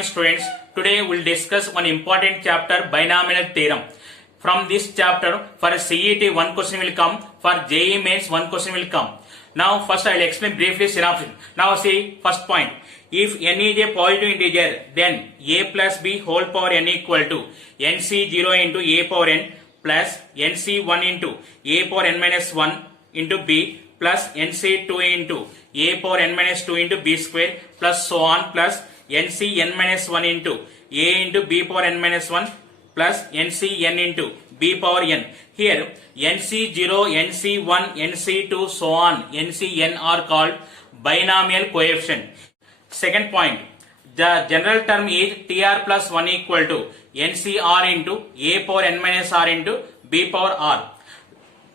morning students. Today we'll discuss one important chapter, binomial theorem. From this chapter, for CET one question will come, for JEE mains one question will come. Now first I will explain briefly synopsis. Now see first point. If n is a positive integer, then a plus b whole power n equal to nc0 into a power n plus nc1 into a power n minus 1 into b plus nc2 into a power n minus 2 into b square plus so on plus nc n minus 1 into a into b power n minus 1 plus ncn into b power n. Here nc0, nc1, nc2 so on ncn are called binomial coefficient. Second point, the general term is tr plus 1 equal to ncr into a power n minus r into b power r.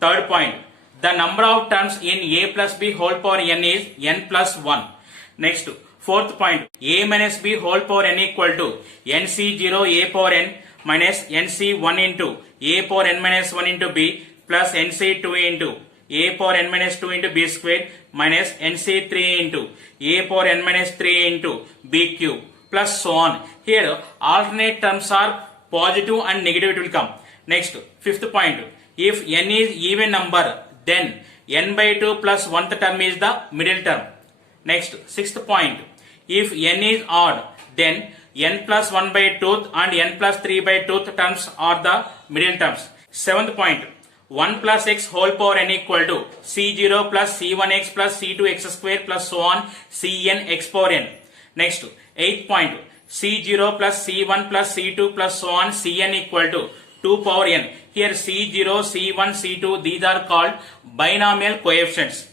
Third point, the number of terms in a plus b whole power n is n plus 1. Next, fourth point, a minus b whole power n equal to nc0 a power n minus nc1 into a power n minus 1 into b plus nc2 into a power n minus 2 into b square minus nc3 into a power n minus 3 into b cube plus so on. Here alternate terms are positive and negative, it will come. Next, fifth point, if n is even number, then n by 2 plus 1th term is the middle term. Next, sixth point, if n is odd, then n plus 1 by 2th and n plus 3 by 2th terms are the middle terms. Seventh point, 1 plus x whole power n equal to c0 plus c1x plus c2x square plus so on cn x power n. Next, eighth point, c0 plus c1 plus c2 plus so on cn equal to 2 power n. Here c0, c1, c2, these are called binomial coefficients.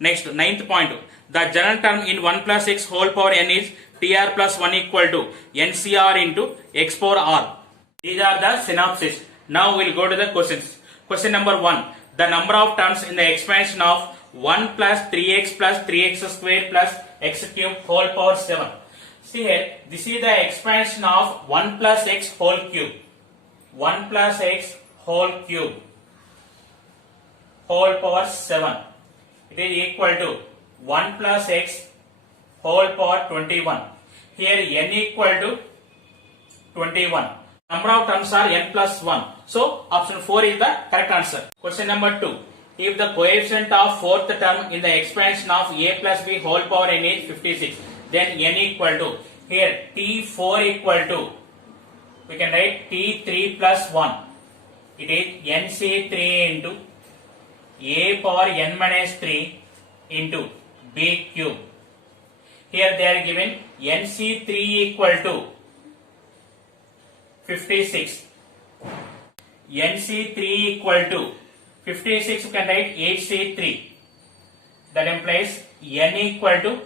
Next, ninth point, the general term in 1 plus x whole power n is tr plus 1 equal to ncr into x power r. These are the synopsis. Now we will go to the questions. Question number 1. The number of terms in the expansion of 1 plus 3x plus 3x square plus x cube whole power 7. See here, this is the expansion of 1 plus x whole cube. 1 plus x whole cube whole power 7. It is equal to 1 plus x whole power 21. Here n equal to 21. Number of terms are n plus 1. So option 4 is the correct answer. Question number 2. If the coefficient of fourth term in the expansion of a plus b whole power n is 56, then n equal to, here t4 equal to, we can write t3 plus 1. It is nc3 into a power n minus 3 into b cube. Here they are given nc3 equal to 56. nc3 equal to 56, you can write 8c3. That implies n equal to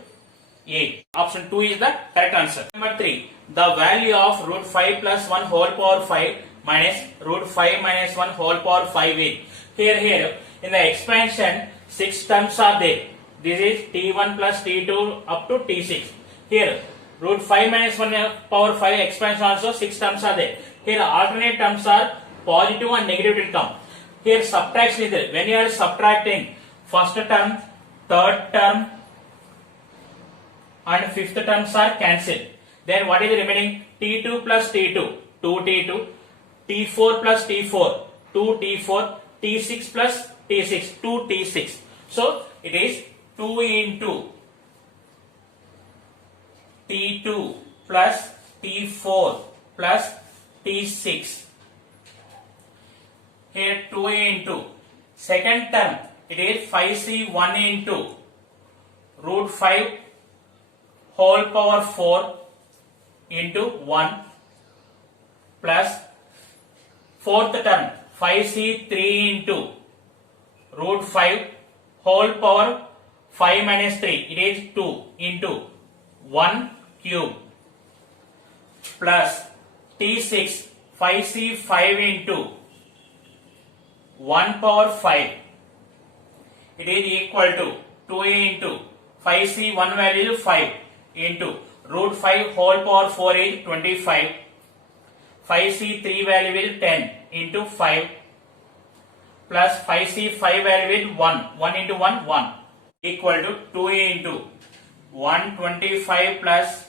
8. Option 2 is the correct answer. Number 3. The value of root 5 plus 1 whole power 5 minus root 5 minus 1 whole power 5 is. Here in the expansion 6 terms are there. This is t1 plus t2 up to t6. Here root 5 minus 1 power 5 expansion also 6 terms are there. Here alternate terms are positive and negative will come. Here subtraction is there. When you are subtracting first term, third term and fifth terms are cancelled. Then what is the remaining? t2 plus t2, 2t2, t4 plus t4, 2t4, t6 plus t6, 2t6. So it is 2 into t2 plus t4 plus t6. Here 2 into second term, it is 5c1 into root 5 whole power 4 into 1 plus fourth term 5c3 into root 5 whole power 5 minus 3, it is 2 into 1 cube plus t6 5c5 into 1 power 5, it is equal to 2 into 5c1 value is 5 into root 5 whole power 4 is 25, 5c3 value is 10 into 5 plus 5c5 value is 1 into 1 equal to 2 into 125 plus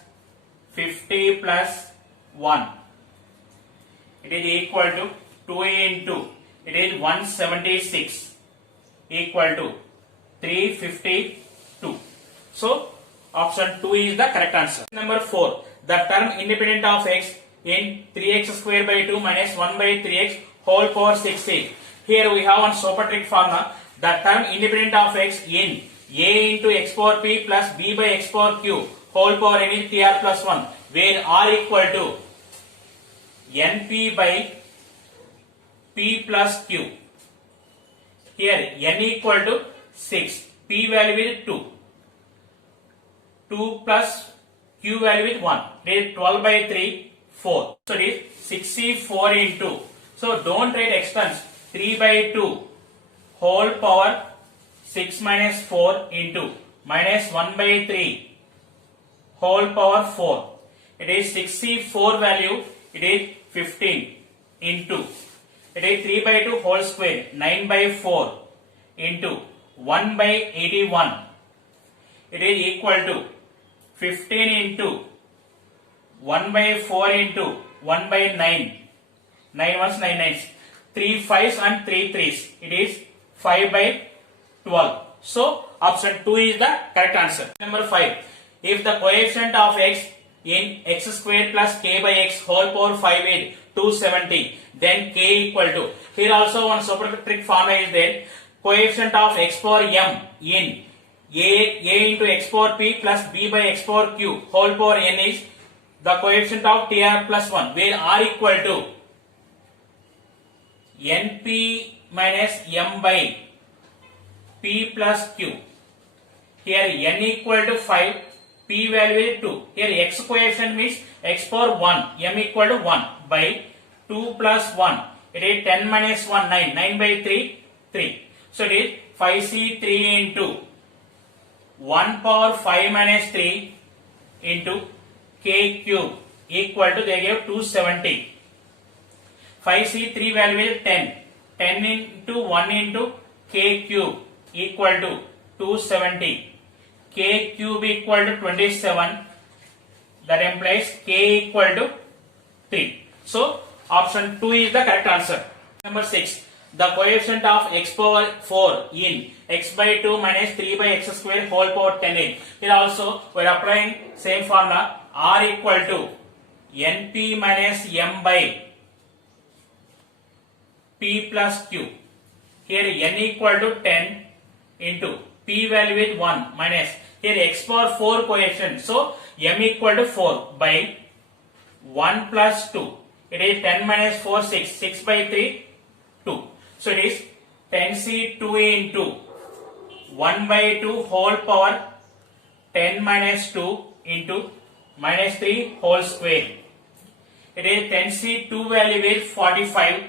50 plus 1. It is equal to 2 into, it is 176 equal to 352. So option 2 is the correct answer. Number 4. The term independent of x in 3x square by 2 minus 1 by 3x whole power 6a. Here we have one super trick formula. The term independent of x in a into x power p plus b by x power q whole power n is tr plus 1, where r equal to np by p plus q. Here n equal to 6, p value is 2, 2 plus q value is 1. It is 12 by 3, 4. So it is 64 into. So don't write extends. 3 by 2 whole power 6 minus 4 into minus 1 by 3 whole power 4. It is 64 value. It is 15 into. It is 3 by 2 whole square 9 by 4 into 1 by 81. It is equal to 15 into 1 by 4 into 1 by 9. 9 ones, 9 nines. 3 5s and 3 3s. It is 5 by 12. So option 2 is the correct answer. Number 5. If the coefficient of x in x square plus k by x whole power 5 is 270, then k equal to. Here also one super trick formula is there. Coefficient of x power m in a into x power p plus b by x power q whole power n is the coefficient of tr plus 1, where r equal to np minus m by p plus q. Here n equal to 5, p value is 2. Here x coefficient means x power 1, m equal to 1 by 2 plus 1. It is 10 minus 1, 9. 9 by 3, 3. So it is 5c3 into 1 power 5 minus 3 into k cube equal to, they gave 270. 5c3 value is 10. 10 into 1 into k cube equal to 270. K cube equal to 27. That implies k equal to 3. So option 2 is the correct answer. Number 6. The coefficient of x power 4 in x by 2 minus 3 by x square whole power 10 is. Here also we are applying same formula. R equal to np minus m by p plus q. Here n equal to 10 into p value is 1 minus. Here x power 4 coefficient. So m equal to 4 by 1 plus 2. It is 10 minus 4, 6. 6 by 3, 2. So it is 10c2 into 1 by 2 whole power 10 minus 2 into minus 3 whole square. It is 10c2 value is 45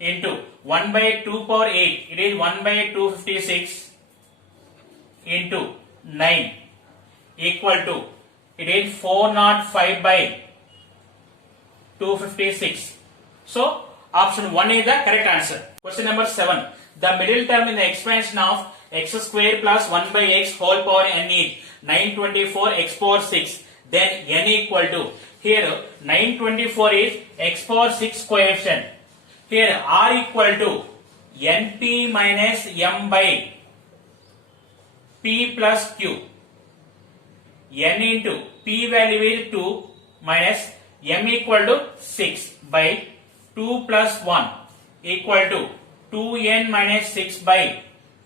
into 1 by 2 power 8. It is 1 by 256 into 9 equal to, it is 405 by 256. So option 1 is the correct answer. Question number 7. The middle term in the expansion of x square plus 1 by x whole power n is 924 x power 6. Then n equal to, here 924 is x power 6 coefficient. Here r equal to np minus m by p plus q. N into p value is 2 minus m equal to 6 by 2 plus 1 equal to 2n minus 6 by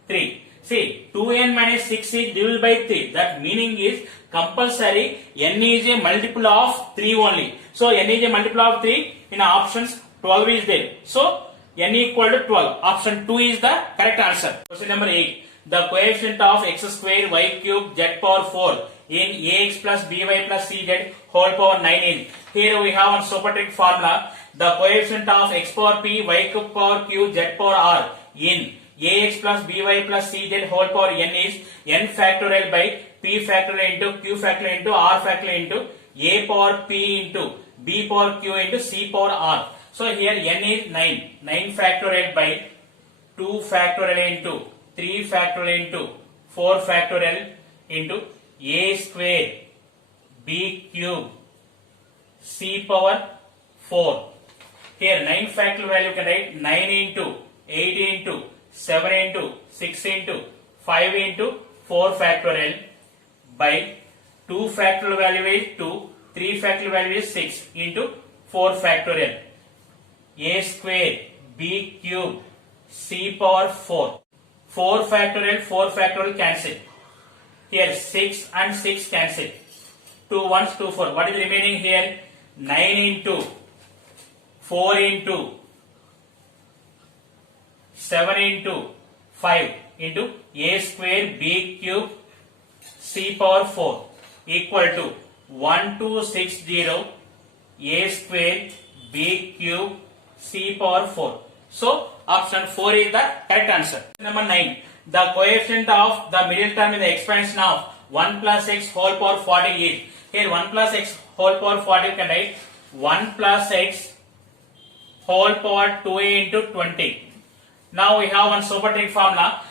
3. See, 2n minus 6 is divided by 3. That meaning is compulsory n is a multiple of 3 only. So n is a multiple of 3. In options 12 is there. So n equal to 12. Option 2 is the correct answer. Question number 8. The coefficient of x square y cube z power 4 in ax plus by plus cz whole power 9 is. Here we have one super trick formula. The coefficient of x power p y cube power q z power r in ax plus by plus cz whole power n is n factorial by p factorial into q factorial into r factorial into a power p into b power q into c power r. So here n is 9. 9 factorial by 2 factorial into 3 factorial into 4 factorial into a square b cube c power 4. Here 9 factorial value you can write 9 into 8 into 7 into 6 into 5 into 4 factorial by 2 factorial value is 2, 3 factorial value is 6 into 4 factorial. A square b cube c power 4. 4 factorial cancel. Here 6 and 6 cancel. 2 ones 2 4. What is remaining here? 9 into 4 into 7 into 5 into a square b cube c power 4 equal to 1260 a square b cube c power 4. So option 4 is the correct answer. Number 9. The coefficient of the middle term in the expansion of 1 plus x whole power 40 is. Here 1 plus x whole power 40 you can write 1 plus x whole power 2a into 20. Now we have one super trick formula.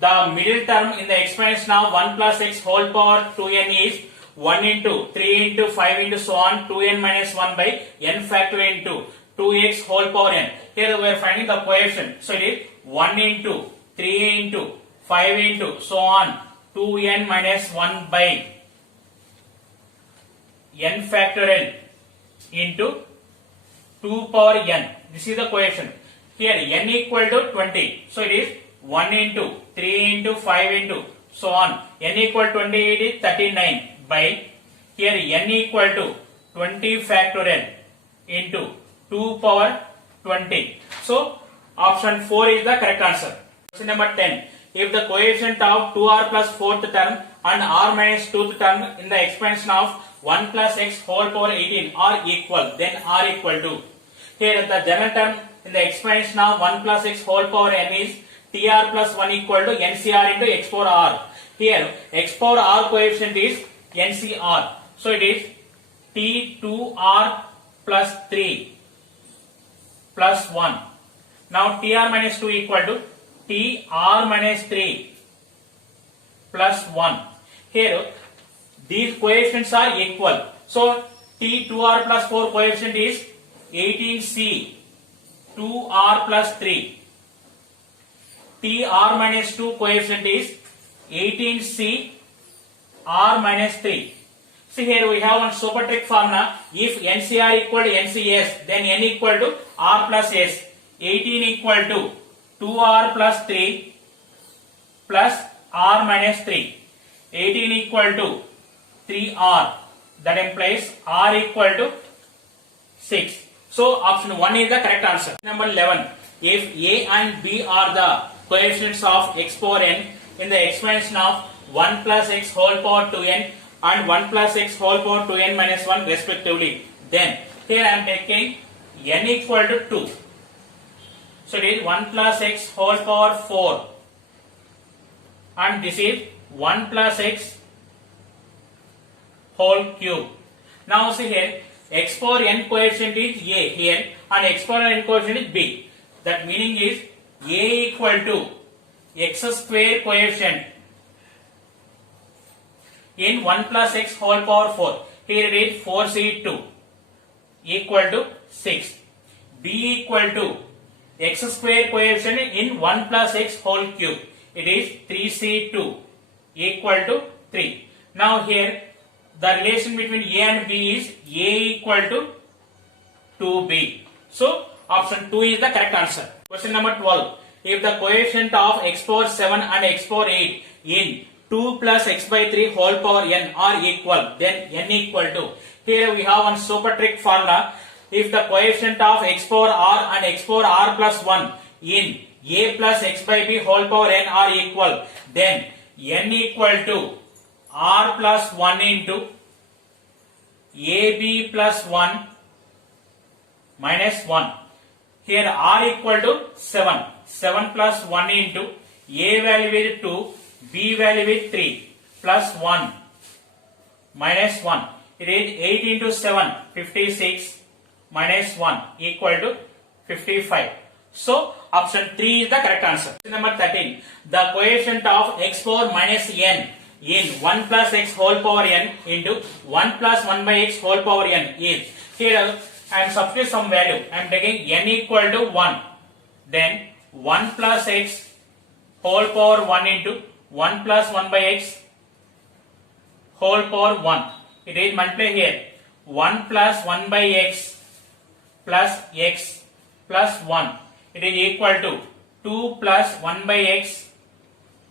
The middle term in the expansion of 1 plus x whole power 2n is 1 into 3 into 5 into so on 2n minus 1 by n factorial into 2x whole power n. Here we are finding the coefficient. So it is 1 into 3 into 5 into so on 2n minus 1 by n factorial into 2 power n. This is the coefficient. Here n equal to 20. So it is 1 into 3 into 5 into so on. N equal to 20 it is 39 by here n equal to 20 factorial into 2 power 20. So option 4 is the correct answer. Question number 10. If the coefficient of 2r plus 4th term and r minus 2th term in the expansion of 1 plus x whole power 18 are equal, then r equal to. Here the general term in the expansion of 1 plus x whole power n is tr plus 1 equal to ncr into x power r. Here x power r coefficient is ncr. So it is t2r plus 3 plus 1. Now tr minus 2 equal to tr minus 3 plus 1. Here these coefficients are equal. So t2r plus 4 coefficient is 18c 2r plus 3. tr minus 2 coefficient is 18c r minus 3. See here we have one super trick formula. If ncr equal to ncs, then n equal to r plus s. 18 equal to 2r plus 3 plus r minus 3. 18 equal to 3r. That implies r equal to 6. So option 1 is the correct answer. Number 11. If a and b are the coefficients of x power n in the expansion of 1 plus x whole power 2n and 1 plus x whole power 2n minus 1 respectively, then here I am taking n equal to 2. So it is 1 plus x whole power 4 and this is 1 plus x whole cube. Now see here x power n coefficient is a here and x power n coefficient is b. That meaning is a equal to x square coefficient in 1 plus x whole power 4. Here it is 4c2 equal to 6. b equal to x square coefficient in 1 plus x whole cube. It is 3c2 equal to 3. Now here the relation between a and b is a equal to 2b. So option 2 is the correct answer. Question number 12. If the coefficient of x power 7 and x power 8 in 2 plus x by 3 whole power n are equal, then n equal to. Here we have one super trick formula. If the coefficient of x power r and x power r plus 1 in a plus x by b whole power n are equal, then n equal to r plus 1 into ab plus 1 minus 1. Here r equal to 7. 7 plus 1 into a value is 2, b value is 3 plus 1 minus 1. It is 8 into 7, 56 minus 1 equal to 55. So option 3 is the correct answer. Number 13. The coefficient of x power minus n in 1 plus x whole power n into 1 plus 1 by x whole power n is, here I am substituting some value, I am taking n equal to 1, then 1 plus x whole power 1 into 1 plus 1 by x whole power 1. It is multiplied here, 1 plus 1 by x plus x plus 1. It is equal to 2 plus 1 by x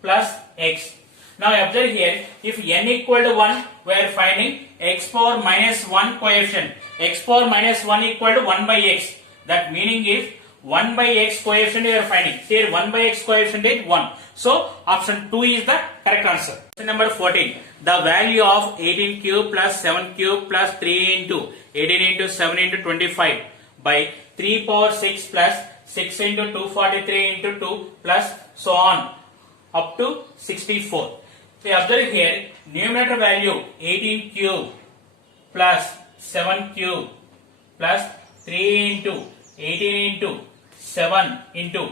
plus x. Now observe here, if n equal to 1, we are finding x power minus 1 coefficient. X power minus 1 equal to 1 by x. That meaning is 1 by x coefficient we are finding. Here 1 by x coefficient is 1. So option 2 is the correct answer. Question number 14. The value of 18 cube plus 7 cube plus 3 into 18 into 7 into 25 by 3 power 6 plus 6 into 243 into 2 plus so on up to 64. So observe here, numerator value 18 cube plus 7 cube plus 3 into 18 into 7 into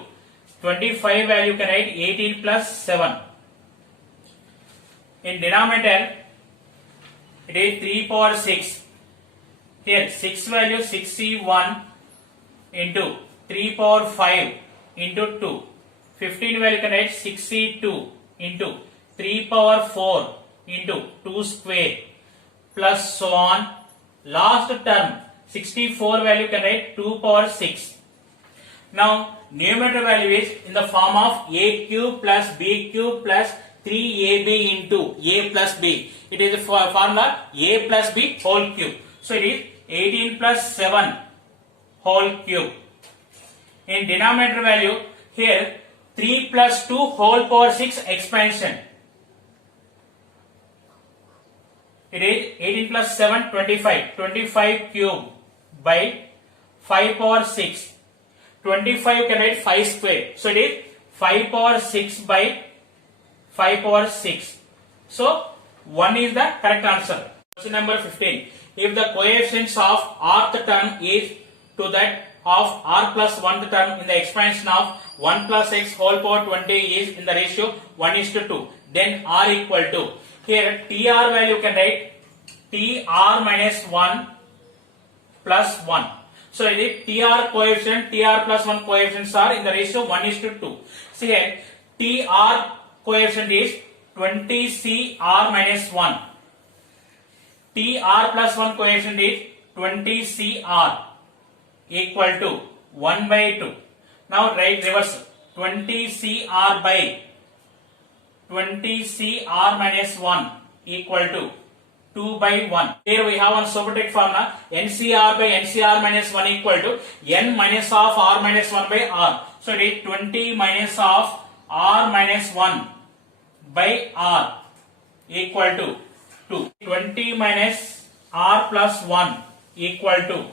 25 value can write 18 plus 7. In denominator it is 3 power 6. Here 6 value 61 into 3 power 5 into 2. 15 value can write 62 into 3 power 4 into 2 square plus so on. Last term 64 value can write 2 power 6. Now numerator value is in the form of a cube plus b cube plus 3ab into a plus b. It is the formula a plus b whole cube. So it is 18 plus 7 whole cube. In denominator value here 3 plus 2 whole power 6 expansion. It is 18 plus 7 25. 25 cube by 5 power 6. 25 can write 5 square. So it is 5 power 6 by 5 power 6. So 1 is the correct answer. Question number 15. If the coefficients of rth term is to that of r plus 1th term in the expansion of 1 plus x whole power 20 is in the ratio 1:2, then r equal to, here tr value can write tr minus 1 plus 1. So it is tr coefficient, tr plus 1 coefficients are in the ratio 1:2. See here tr coefficient is 20cr minus 1. tr plus 1 coefficient is 20cr equal to 1 by 2. Now write reverse, 20cr by 20cr minus 1 equal to 2 by 1. Here we have one supertech formula, ncr by ncr minus 1 equal to n minus of r minus 1 by r. So it is 20 minus of r minus 1 by r equal to 2. 20 minus r plus 1 equal to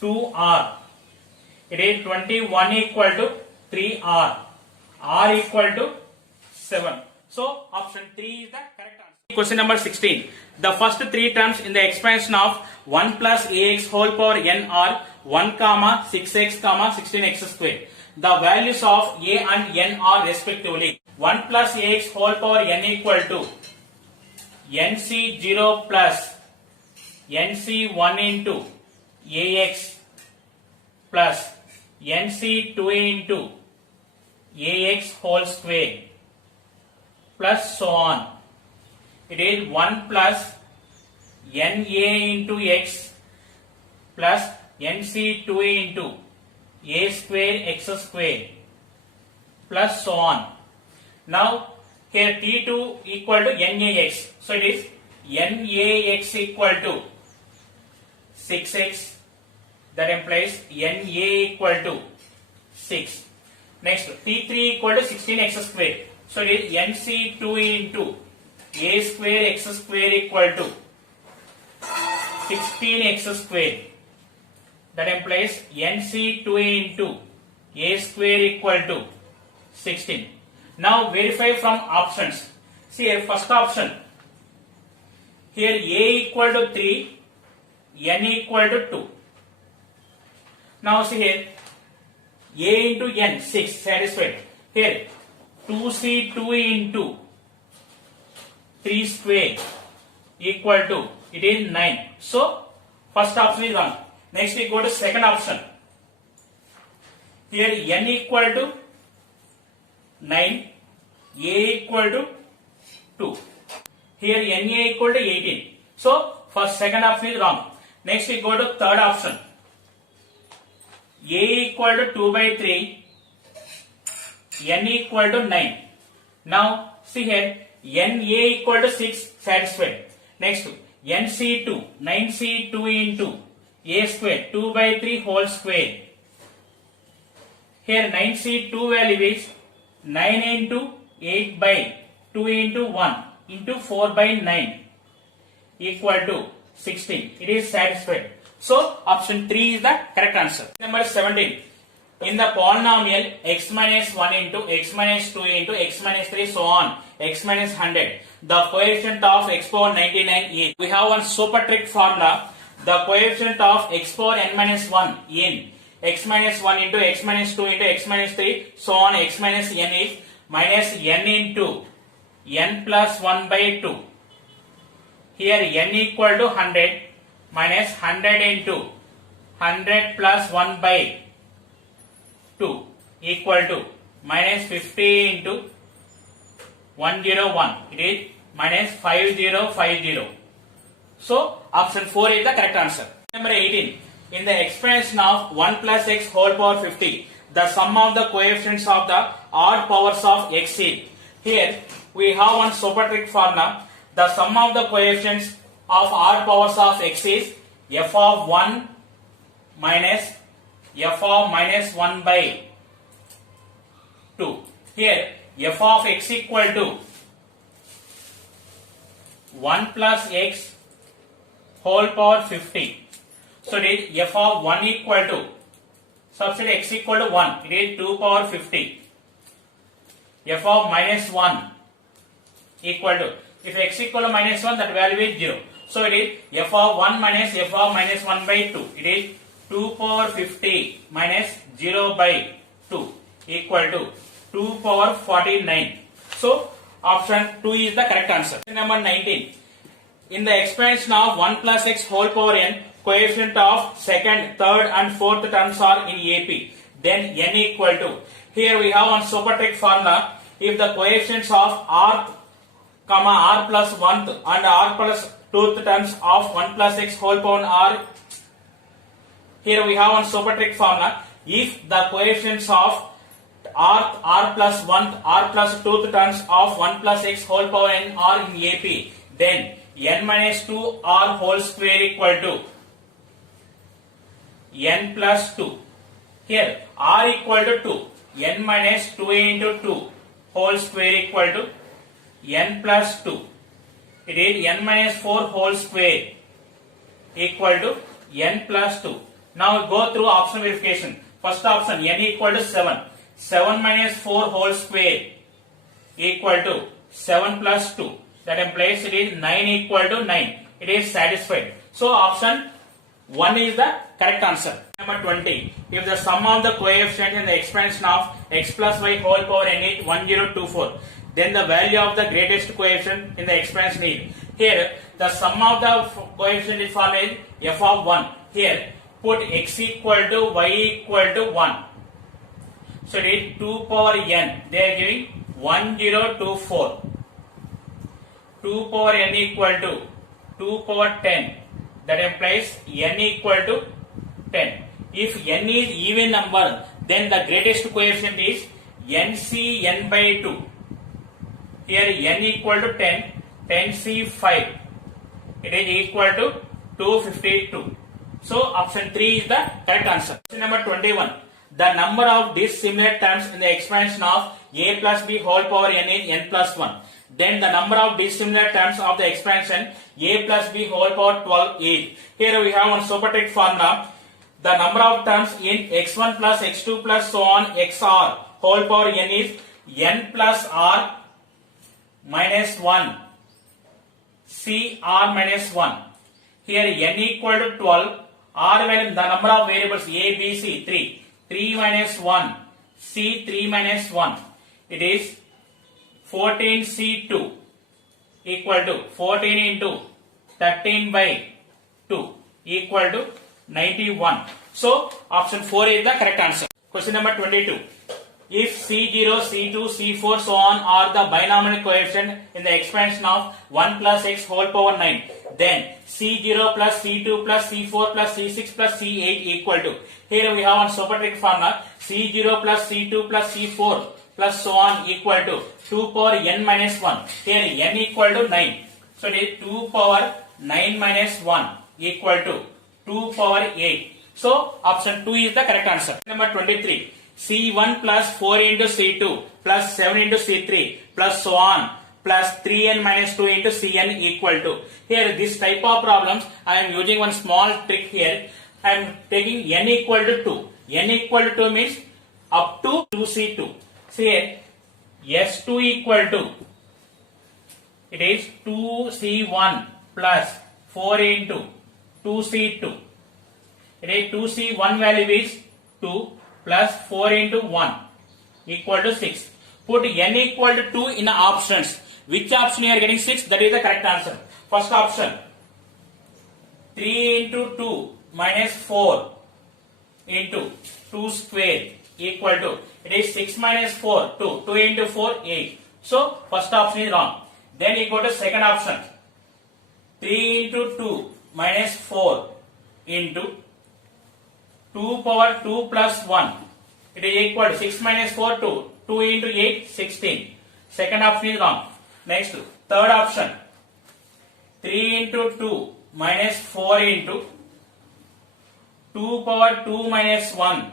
2r. It is 21 equal to 3r. r equal to 7. So option 3 is the correct answer. Question number 16. The first three terms in the expansion of 1 plus ax whole power n are 1 comma 6x comma 16x square. The values of a and n are respectively 1 plus ax whole power n equal to nc0 plus nc1 into ax plus nc2 into ax whole square plus so on. It is 1 plus na into x plus nc2 into a square x square plus so on. Now here t2 equal to nax. So it is nax equal to 6x. That implies na equal to 6. Next t3 equal to 16x square. So it is nc2 into a square x square equal to 16x square. That implies nc2 into a square equal to 16. Now verify from options. See here, first option. Here a equal to 3, n equal to 2. Now see here, a into n 6 satisfied. Here 2c2 into 3 square equal to, it is 9. So first option is wrong. Next we go to second option. Here n equal to 9, a equal to 2. Here na equal to 18. So first second option is wrong. Next we go to third option. A equal to 2 by 3, n equal to 9. Now see here, na equal to 6 satisfied. Next nc2, 9c2 into a square, 2 by 3 whole square. Here 9c2 value is 9 into 8 by 2 into 1 into 4 by 9 equal to 16. It is satisfied. So option 3 is the correct answer. Number 17. In the polynomial x minus 1 into x minus 2 into x minus 3 so on x minus 100, the coefficient of x power 99 is. We have one super trick formula. The coefficient of x power n minus 1 in x minus 1 into x minus 2 into x minus 3 so on x minus n is minus n into n plus 1 by 2. Here n equal to 100 minus 100 into 100 plus 1 by 2 equal to minus 50 into 101. It is minus 5050. So option 4 is the correct answer. Number 18. In the expansion of 1 plus x whole power 50, the sum of the coefficients of the odd powers of x is. Here we have one super trick formula. The sum of the coefficients of odd powers of x is f of 1 minus f of minus 1 by 2. Here f of x equal to 1 plus x whole power 50. So it is f of 1 equal to, substitute x equal to 1, it is 2 power 50. F of minus 1 equal to, if x equal to minus 1, that value is 0. So it is f of 1 minus f of minus 1 by 2. It is 2 power 50 minus 0 by 2 equal to 2 power 49. So option 2 is the correct answer. Number 19. In the expansion of 1 plus x whole power n, coefficient of second, third and fourth terms are in AP. Then n equal to, here we have one super trick formula. If the coefficients of r, r plus 1th and r plus 2th terms of 1 plus x whole power are, here we have one super trick formula. If the coefficients of r plus 1th, r plus 2th terms of 1 plus x whole power n are in AP, then n minus 2 r whole square equal to n plus 2. Here r equal to 2. N minus 2 into 2 whole square equal to n plus 2. It is n minus 4 whole square equal to n plus 2. Now go through option verification. First option n equal to 7. 7 minus 4 whole square equal to 7 plus 2. That implies it is 9 equal to 9. It is satisfied. So option 1 is the correct answer. Number 20. If the sum of the coefficient in the expansion of x plus y whole power n is 1024, then the value of the greatest coefficient in the expansion is. Here the sum of the coefficient is formulated f of 1. Here put x equal to y equal to 1. So it is 2 power n. They are giving 1024. 2 power n equal to 2 power 10. That implies n equal to 10. If n is even number, then the greatest coefficient is ncn by 2. Here n equal to 10, 10c5. It is equal to 252. So option 3 is the correct answer. Question number 21. The number of dissimilar terms in the expansion of a plus b whole power n is n plus 1. Then the number of dissimilar terms of the expansion a plus b whole power 12 is. Here we have one super trick formula. The number of terms in x1 plus x2 plus so on xr whole power n is n plus r minus 1 cr minus 1. Here n equal to 12. R value, the number of variables a, b, c 3. 3 minus 1 c 3 minus 1. It is 14c2 equal to 14 into 13 by 2 equal to 91. So option 4 is the correct answer. Question number 22. If C0, C2, C4 so on are the binomial coefficient in the expansion of 1 plus x whole power 9, then C0 plus C2 plus C4 plus C6 plus C8 equal to, here we have one supertrick formula, C0 plus C2 plus C4 plus so on equal to 2 power n minus 1. Here n equal to 9. So it is 2 power 9 minus 1 equal to 2 power 8. So option 2 is the correct answer. Number 23. C1 plus 4 into C2 plus 7 into C3 plus so on plus 3n minus 2 into Cn equal to. Here this type of problems I am using one small trick here. I am taking n equal to 2. n equal to 2 means up to 2C2. See here S2 equal to, it is 2C1 plus 4 into 2C2. It is 2C1 value is 2 plus 4 into 1 equal to 6. Put n equal to 2 in the options. Which option you are getting 6? That is the correct answer. First option 3 into 2 minus 4 into 2 square equal to, it is 6 minus 4 2. 2 into 4 8. So first option is wrong. Then you go to second option 3 into 2 minus 4 into 2 power 2 plus 1. It is equal to 6 minus 4 2. 2 into 8 16. Second option is wrong. Next third option 3 into 2 minus 4 into 2 power 2 minus 1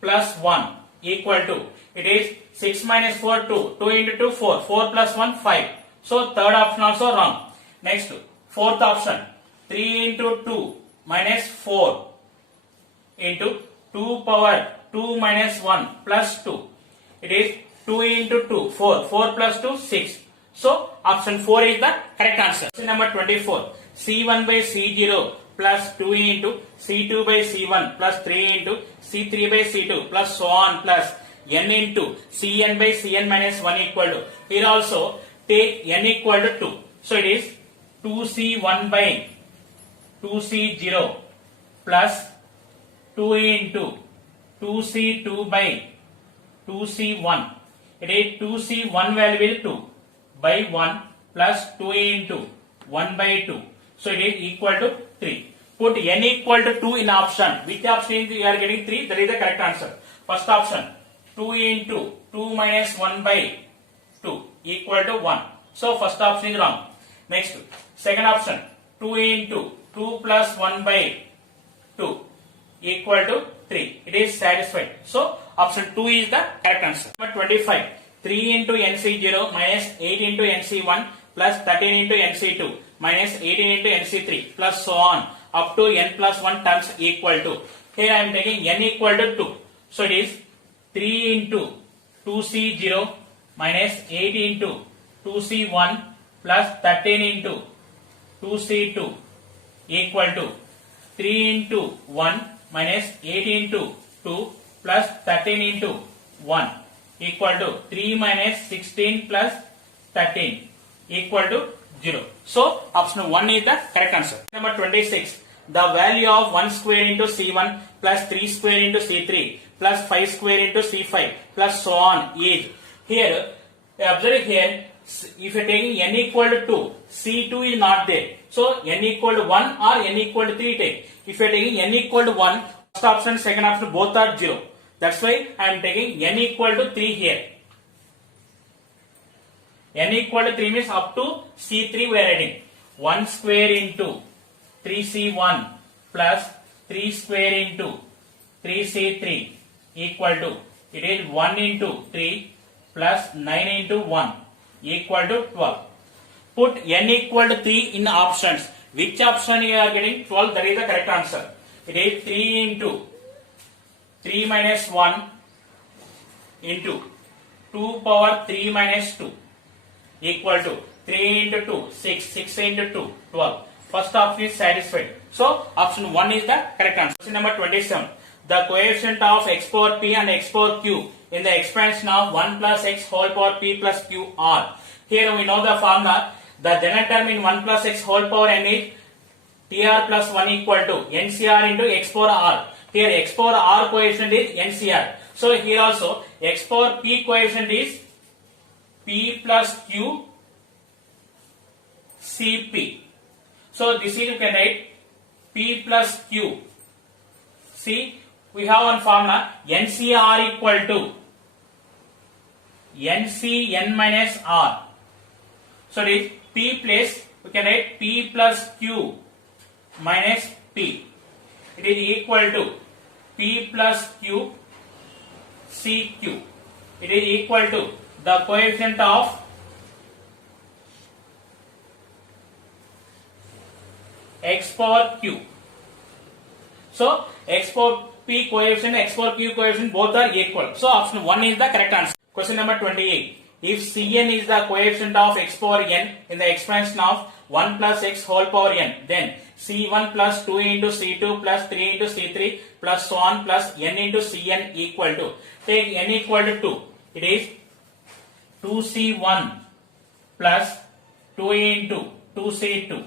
plus 1 equal to, it is 6 minus 4 2. 2 into 2 4. 4 plus 1 5. So third option also wrong. Next fourth option 3 into 2 minus 4 into 2 power 2 minus 1 plus 2. It is 2 into 2 4. 4 plus 2 6. So option 4 is the correct answer. Question number 24. C1 by C0 plus 2 into C2 by C1 plus 3 into C3 by C2 plus so on plus n into Cn by Cn minus 1 equal to. Here also take n equal to 2. So it is 2C1 by 2C0 plus 2 into 2C2 by 2C1. It is 2C1 value is 2 by 1 plus 2 into 1 by 2. So it is equal to 3. Put n equal to 2 in option. Which option is you are getting 3? That is the correct answer. First option 2 into 2 minus 1 by 2 equal to 1. So first option is wrong. Next second option 2 into 2 plus 1 by 2 equal to 3. It is satisfied. So option 2 is the correct answer. Number 25. 3 into NC0 minus 8 into NC1 plus 13 into NC2 minus 18 into NC3 plus so on up to n plus 1 terms equal to. Here I am taking n equal to 2. So it is 3 into 2C0 minus 8 into 2C1 plus 13 into 2C2 equal to 3 into 1 minus 8 into 2 plus 13 into 1 equal to 3 minus 16 plus 13 equal to 0. So option 1 is the correct answer. Number 26. The value of 1 square into C1 plus 3 square into C3 plus 5 square into C5 plus so on is. Here observe here, if you are taking n equal to 2, C2 is not there. So n equal to 1 or n equal to 3 take. If you are taking n equal to 1, first option second option both are 0. That's why I am taking n equal to 3 here. N equal to 3 means up to C3 we are adding. 1 square into 3C1 plus 3 square into 3C3 equal to, it is 1 into 3 plus 9 into 1 equal to 12. Put n equal to 3 in options. Which option you are getting 12? That is the correct answer. It is 3 into 3 minus 1 into 2 power 3 minus 2 equal to 3 into 2 6, 6 into 2 12. First option is satisfied. So option 1 is the correct answer. Question number 27. The coefficient of x power p and x power q in the expansion of 1 plus x whole power p plus q are. Here we know the formula. The general term in 1 plus x whole power n is TR plus 1 equal to NCR into x power r. Here x power r coefficient is NCR. So here also x power p coefficient is p plus q Cp. So this is you can write p plus q. See, we have one formula NCR equal to NCn minus r. So it is p place, we can write p plus q minus p. It is equal to p plus q Cq. It is equal to the coefficient of x power q. So x power p coefficient, x power q coefficient both are equal. So option 1 is the correct answer. Question number 28. If Cn is the coefficient of x power n in the expansion of 1 plus x whole power n, then C1 plus 2 into C2 plus 3 into C3 plus so on plus n into Cn equal to, take n equal to 2. It is 2C1 plus 2 into 2C2.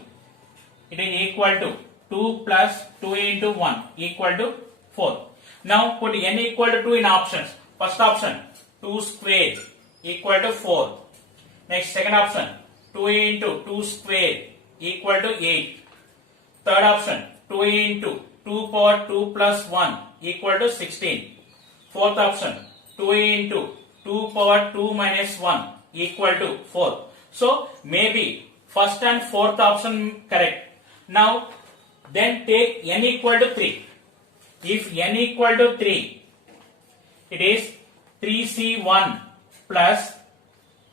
It is equal to 2 plus 2 into 1 equal to 4. Now put n equal to 2 in options. First option 2 square equal to 4. Next second option 2 into 2 square equal to 8. Third option 2 into 2 power 2 plus 1 equal to 16. Fourth option 2 into 2 power 2 minus 1 equal to 4. So maybe first and fourth option correct. Now then take n equal to 3. If n equal to 3, it is 3C1 plus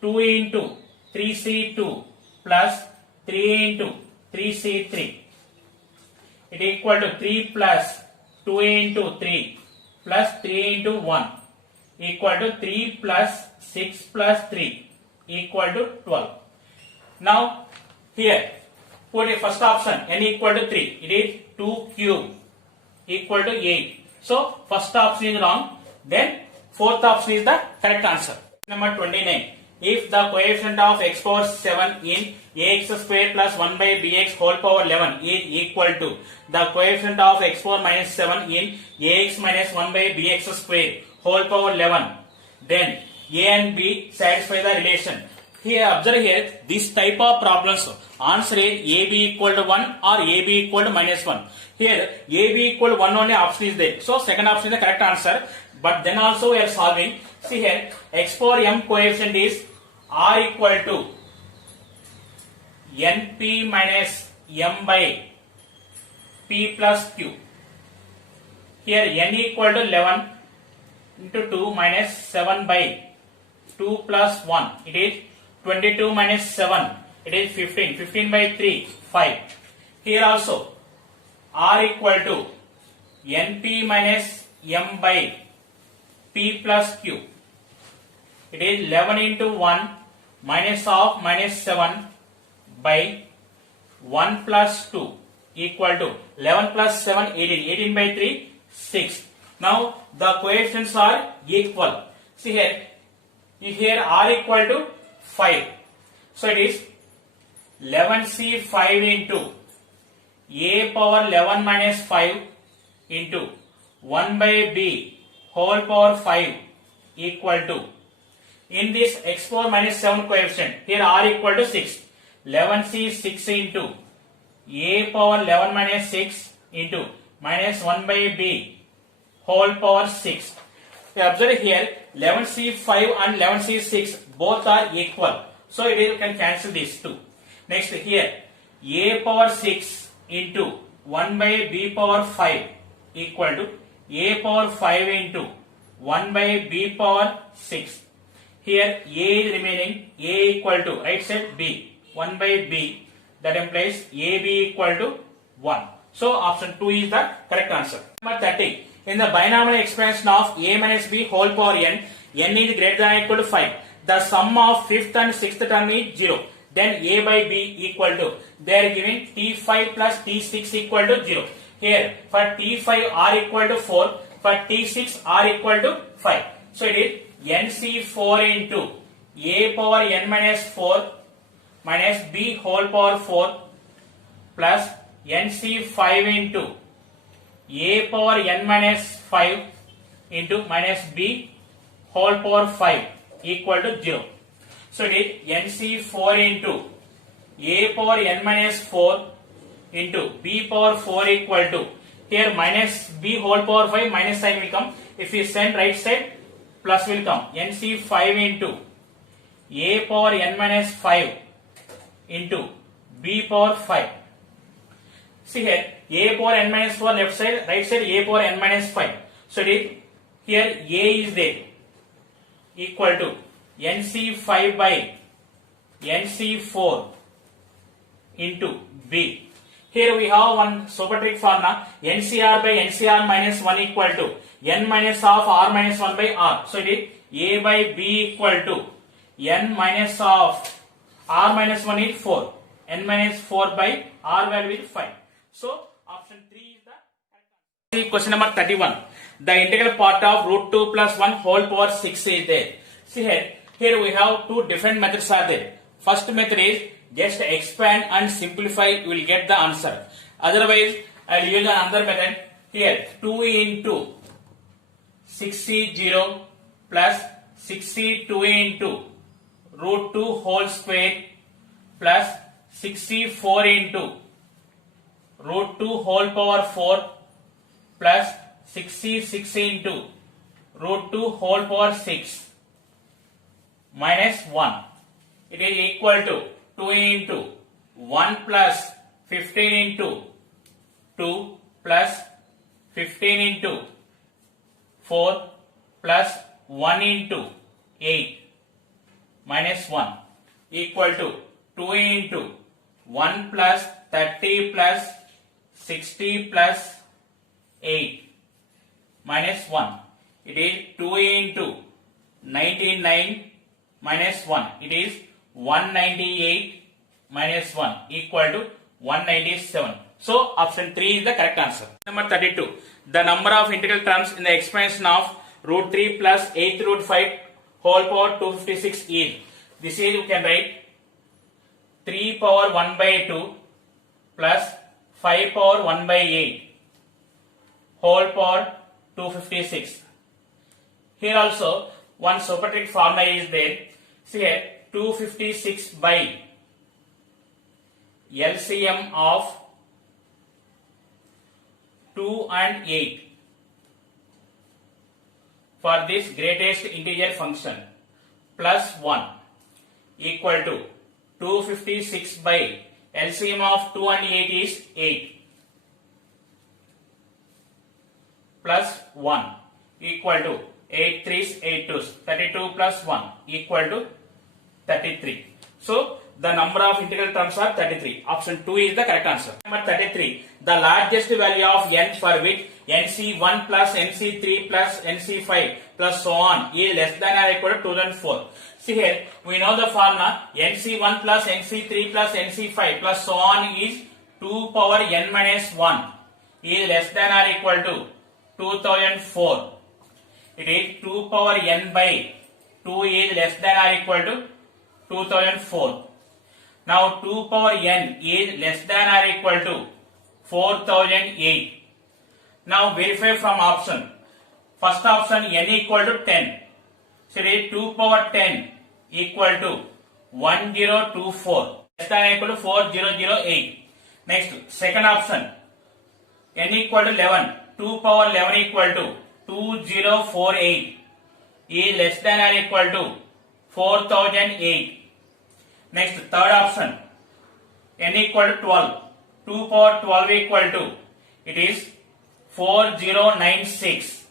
2 into 3C2 plus 3 into 3C3. It is equal to 3 plus 2 into 3 plus 3 into 1 equal to 3 plus 6 plus 3 equal to 12. Now here put a first option n equal to 3. It is 2 cube equal to 8. So first option is wrong. Then fourth option is the correct answer. Number 29. If the coefficient of x power 7 in ax square plus 1 by bx whole power 11 is equal to the coefficient of x power minus 7 in ax minus 1 by bx square whole power 11, then a and b satisfy the relation. Here observe here this type of problems answer is ab equal to 1 or ab equal to minus 1. Here ab equal to 1 only option is there. So second option is the correct answer. But then also we are solving. See here x power m coefficient is r equal to np minus m by p plus q. Here n equal to 11 into 2 minus 7 by 2 plus 1. It is 22 minus 7. It is 15. 15 by 3, 5. Here also r equal to np minus m by p plus q. It is 11 into 1 minus of minus 7 by 1 plus 2 equal to 11 plus 7, 18. 18 by 3, 6. Now the coefficients are equal. See here r equal to 5. So it is 11c 5 into a power 11 minus 5 into 1 by b whole power 5 equal to, in this x power minus 7 coefficient, here r equal to 6. 11c 6 into a power 11 minus 6 into minus 1 by b whole power 6. Observe here 11c 5 and 11c 6 both are equal. So you can cancel these two. Next here a power 6 into 1 by b power 5 equal to a power 5 into 1 by b power 6. Here a is remaining, a equal to right side b, 1 by b, that implies ab equal to 1. So option 2 is the correct answer. Number 30. In the binomial expansion of a minus b whole power n, n is greater than or equal to 5. The sum of fifth and sixth term is 0. Then a by b equal to, they are giving t5 plus t6 equal to 0. Here for t5 r equal to 4, for t6 r equal to 5. So it is nc4 into a power n minus 4 minus b whole power 4 plus nc5 into a power n minus 5 into minus b whole power 5 equal to 0. So it is nc4 into a power n minus 4 into b power 4 equal to, here minus b whole power 5 minus sign will come. If we send right side, plus will come. nc5 into a power n minus 5 into b power 5. See here, a power n minus 4 left side, right side a power n minus 5. So it is, here a is there, equal to nc5 by nc4 into b. Here we have one super trick formula, NCR by NCR minus 1 equal to n minus of r minus 1 by r. So it is a by b equal to n minus of r minus 1 is 4, n minus 4 by r value is 5. So option 3 is the correct answer. Question number 31. The integral part of root 2 plus 1 whole power 6 is there. See here we have two different methods are there. First method is just expand and simplify, you will get the answer. Otherwise, I will use another method. Here 2 into 60 plus 62 into root 2 whole square plus 64 into root 2 whole power 4 plus 66 into root 2 whole power 6 minus 1. It is equal to 2 into 1 plus 15 into 2 plus 15 into 4 plus 1 into 8 minus 1 equal to 2 into 1 plus 30 plus 60 plus 8 minus 1. It is 2 into 99 minus 1. It is 198 minus 1 equal to 197. So option 3 is the correct answer. Number 32. The number of integral terms in the expansion of root 3 plus 8th root 5 whole power 256 is. This is, you can write 3 power 1 by 2 plus 5 power 1 by 8 whole power 256. Here also one super trick formula is there. See here, 256 by LCM of 2 and 8 for this greatest integer function plus 1 equal to 256 by LCM of 2 and 8 is 8 plus 1 equal to 8 3's 8 2's 32 plus 1 equal to 33. So the number of integral terms are 33. Option 2 is the correct answer. Number 33. The largest value of n for which nc1 plus nc3 plus nc5 plus so on is less than or equal to 2004. See here, we know the formula nc1 plus nc3 plus nc5 plus so on is 2 power n minus 1 is less than or equal to 2004. It is 2 power n by 2 is less than or equal to 2004. Now 2 power n is less than or equal to 4008. Now verify from option. First option n equal to 10. So it is 2 power 10 equal to 1024. Less than or equal to 4008. Next, second option n equal to 11. 2 power 11 equal to 2048 is less than or equal to 4008. Next, third option n equal to 12. 2 power 12 equal to, it is 4096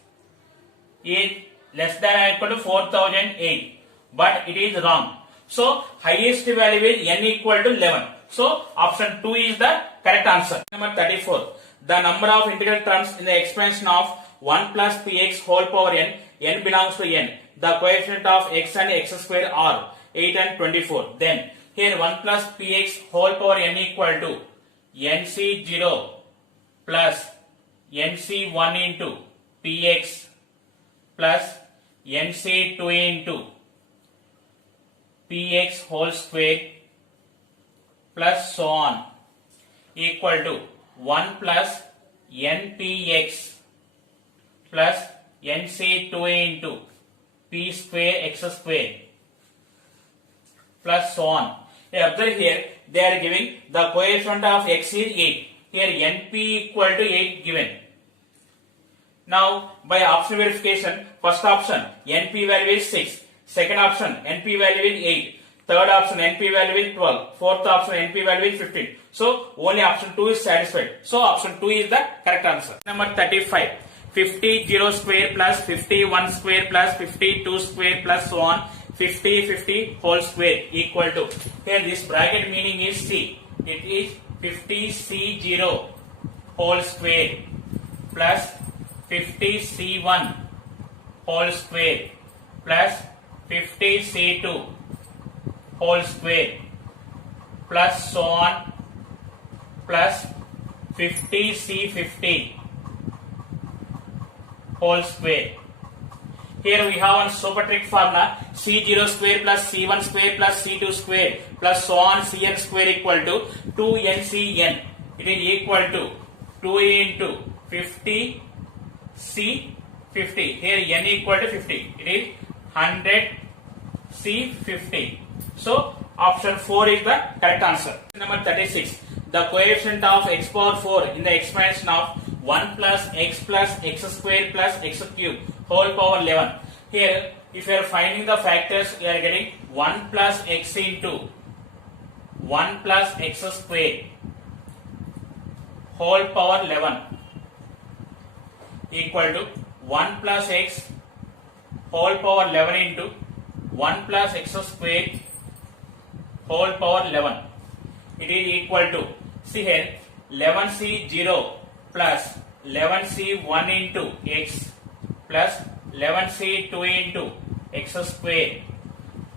is less than or equal to 4008, but it is wrong. So highest value is n equal to 11. So option 2 is the correct answer. Number 34. The number of integral terms in the expansion of 1 plus px whole power n, n belongs to n. The coefficient of x and x square are 8 and 24. Then here 1 plus px whole power n equal to nc0 plus nc1 into px plus nc2 into px whole square plus so on equal to 1 plus npx plus nc2 into p square x square plus so on. Observe here, they are giving the coefficient of x is 8. Here np equal to 8 given. Now by option verification, first option np value is 6, second option np value is 8, third option np value is 12, fourth option np value is 15. So only option 2 is satisfied. So option 2 is the correct answer. Number 35. 50 0 square plus 51 square plus 52 square plus so on 50 50 whole square equal to, here this bracket meaning is C. It is 50 C0 whole square plus 50 C1 whole square plus 50 C2 whole square plus so on plus 50 C50 whole square. Here we have one super trick formula, C0 square plus C1 square plus C2 square plus so on Cn square equal to 2NCn. It is equal to 2 into 50 C50. Here n equal to 50. It is 100 C50. So option 4 is the correct answer. Number 36. The coefficient of x power 4 in the expansion of 1 plus x square plus x cube whole power 11. Here, if you are finding the factors, you are getting 1 plus x into 1 plus x square whole power 11 equal to 1 plus x whole power 11 into 1 plus x square whole power 11. It is equal to, see here, 11c0 plus 11c1 into x plus 11c2 into x square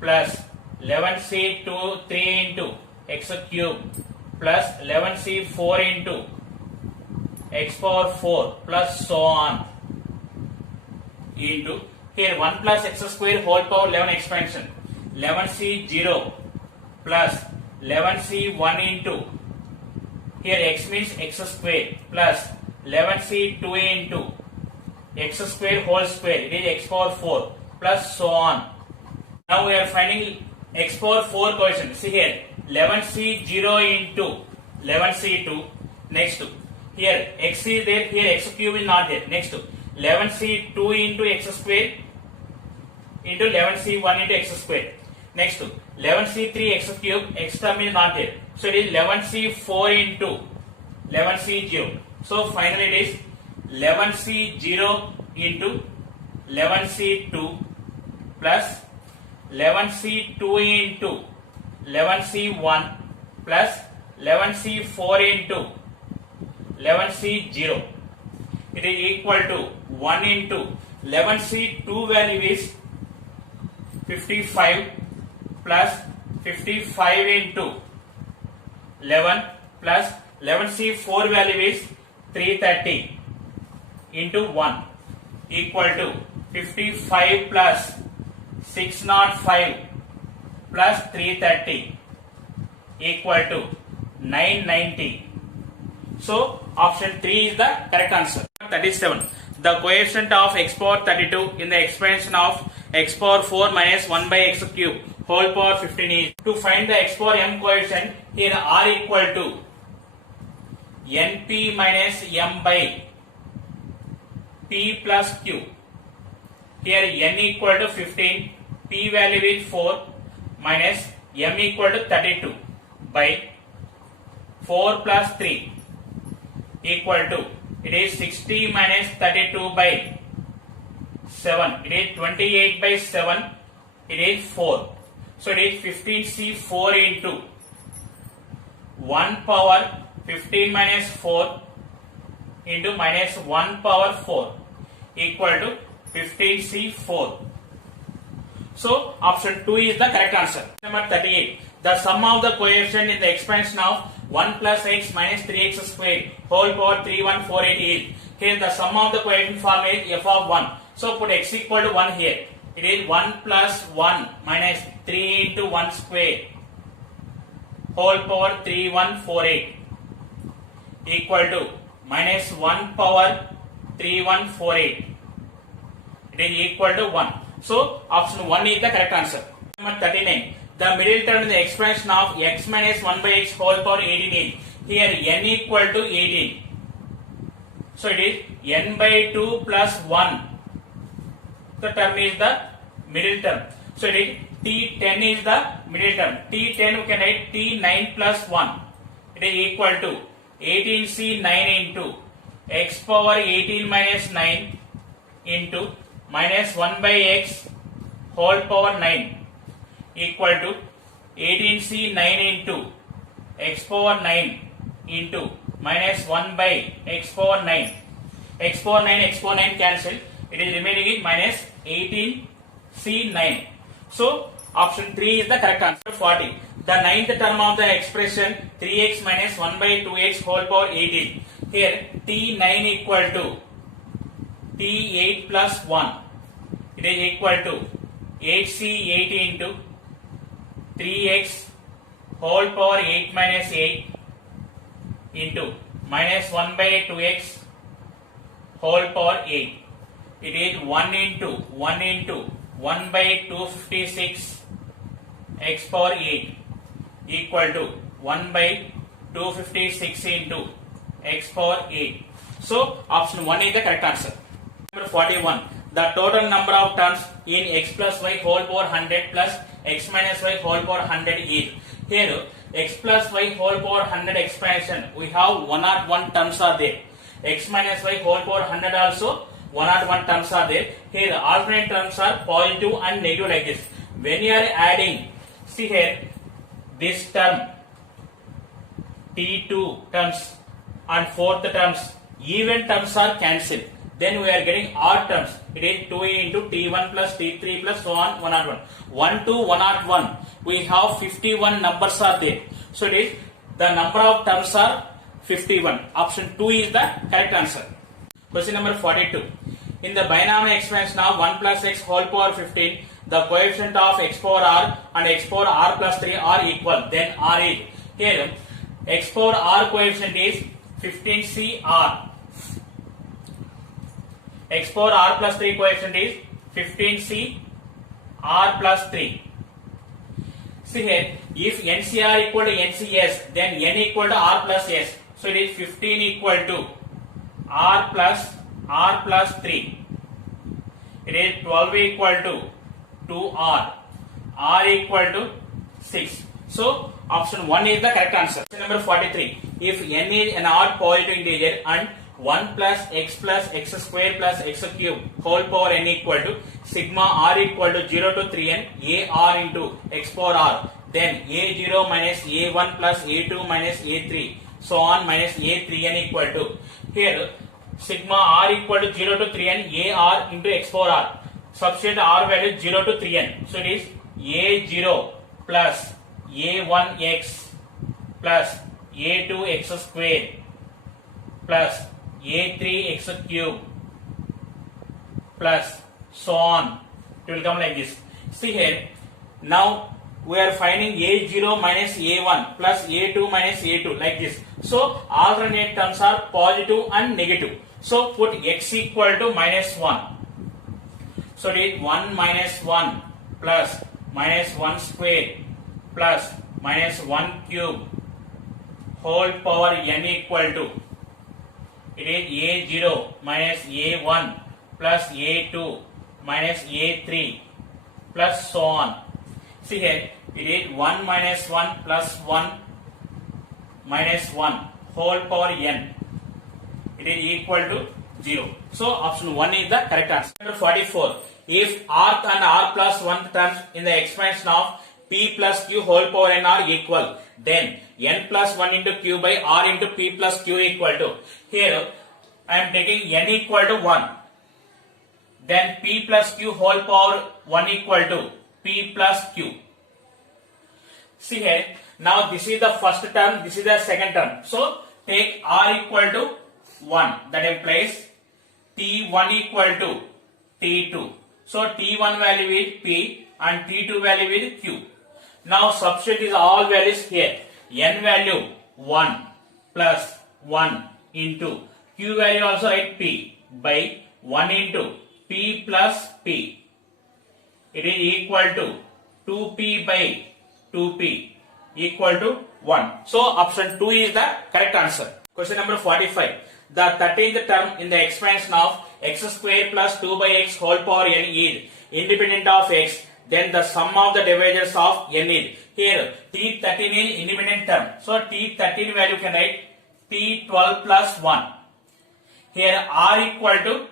plus 11c3 into x cube plus 11c4 into x power 4 plus so on into, here 1 plus x square whole power 11 expansion, 11c0 plus 11c1 into, here x means x square plus 11c2 into x square whole square, it is x power 4 plus so on. Now we are finding x power 4 coefficient. See here 11c0 into 11c2. Next to, here x is there, here x cube is not there. Next to 11c2 into x square into 11c1 into x square. Next to 11c3 x cube, x term is not there. So it is 11c4 into 11c0. So finally it is 11c0 into 11c2 plus 11c2 into 11c1 plus 11c4 into 11c0. It is equal to 1 into 11c2 value is 55 plus 55 into 11 plus 11c4 value is 330 into 1 equal to 55 plus 605 plus 330 equal to 990. So option 3 is the correct answer. 37. The coefficient of x power 32 in the expansion of x power 4 minus 1 by x cube whole power 15 is. To find the x power m coefficient, here r equal to np minus m by p plus q. Here n equal to 15, p value is 4 minus m equal to 32 by 4 plus 3 equal to, it is 60 minus 32 by 7. It is 28 by 7. It is 4. So it is 15c4 into 1 power 15 minus 4 into minus 1 power 4 equal to 15c4. So option 2 is the correct answer. Number 38. The sum of the coefficient in the expansion of 1 plus x minus 3x squared whole power 31480 is. Here the sum of the coefficient form is f of 1. So put x equal to 1 here. It is 1 plus 1 minus 3 into 1 square whole power 3148 equal to minus 1 power 3148. It is equal to 1. So option 1 is the correct answer. Number 39. The middle term in the expansion of x minus 1 by x whole power 18 is here n equal to 18. So it is n by 2 plus 1. The term is the middle term. So it is t10 is the middle term. T10 we can write t9 plus 1. It is equal to 18c 9 into x power 18 minus 9 into minus 1 by x whole power 9 equal to 18c 9 into x power 9 into minus 1 by x power 9. X power 9 cancel. It is remaining is minus 18c9. So option 3 is the correct answer. 40. The ninth term of the expression 3x minus 1 by 2x whole power 18. Here t9 equal to t8 plus 1. It is equal to 8c8 into 3x whole power 8 minus 8 into minus 1 by 2x whole power 8. It is 1 into 1 by 256 x power 8 equal to 1 by 256 into x power 8. So option 1 is the correct answer. Number 41. The total number of terms in x plus y whole power 100 plus x minus y whole power 100 is. Here x plus y whole power 100 expansion we have 101 terms are there. X minus y whole power 100 also 101 terms are there. Here alternate terms are positive and negative like this. When you are adding, see here this term t2 terms and fourth terms, even terms are cancelled. Then we are getting odd terms. It is 2 into t1 plus t3 plus so on 101. 1 to 101 we have 51 numbers are there. So it is the number of terms are 51. Option 2 is the correct answer. Question number 42. In the binomial expansion of 1 plus x whole power 15, the coefficient of x power r and x power r plus 3 are equal. Then r is. Here x power r coefficient is 15cr. X power r plus 3 coefficient is 15c r plus 3. See here, if NCR equal to NCS, then n equal to r plus s. So it is 15 equal to r plus 3. It is 12 equal to 2r. R equal to 6. So option 1 is the correct answer. Question number 43. If n is an odd positive integer and 1 plus x square plus x cube whole power n equal to sigma r equal to 0 to 3n a r into x power r, then a0 minus a1 plus a2 minus a3 so on minus a3n equal to, here sigma r equal to 0 to 3n a r into x power r. Substitute r value 0 to 3n. So it is a0 plus a1x plus a2x square plus a3x cube plus so on. It will come like this. See here, now we are finding a0 minus a1 plus a2 minus a2 like this. So alternate terms are positive and negative. So put x equal to minus 1. So it is 1 minus 1 plus minus 1 square plus minus 1 cube whole power n equal to, it is a0 minus a1 plus a2 minus a3 plus so on. See here, it is 1 minus 1 plus 1 minus 1 whole power n. It is equal to 0. So option 1 is the correct answer. Number 44. If r and r plus 1 terms in the expansion of p plus q whole power n are equal, then n plus 1 into q by r into p plus q equal to, here I am taking n equal to 1. Then p plus q whole power 1 equal to p plus q. See here, now this is the first term, this is the second term. So take r equal to 1. That implies t1 equal to t2. So t1 value is p and t2 value is q. Now substitute is all values here. n value 1 plus 1 into q value also write p by 1 into p plus p. It is equal to 2p by 2p equal to 1. So option 2 is the correct answer. Question number 45. The 13th term in the expansion of x square plus 2 by x whole power n is independent of x. Then the sum of the divisors of n is. Here t13 is independent term. So t13 value can write t12 plus 1. Here r equal to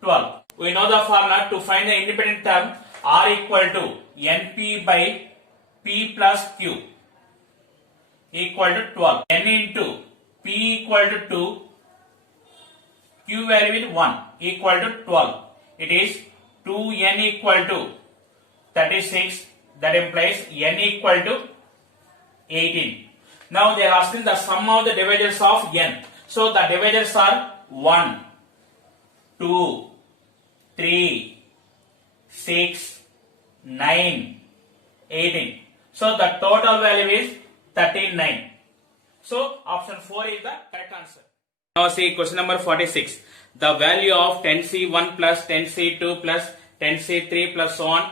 12. We know the formula to find the independent term. R equal to np by p plus q equal to 12. N into p equal to 2. Q value is 1 equal to 12. It is 2n equal to 36. That implies n equal to 18. Now they are asking the sum of the divisors of n. So the divisors are 1, 2, 3, 6, 9, 18. So the total value is 39. So option 4 is the correct answer. Now see question number 46. The value of 10C1 plus 10C2 plus 10C3 plus so on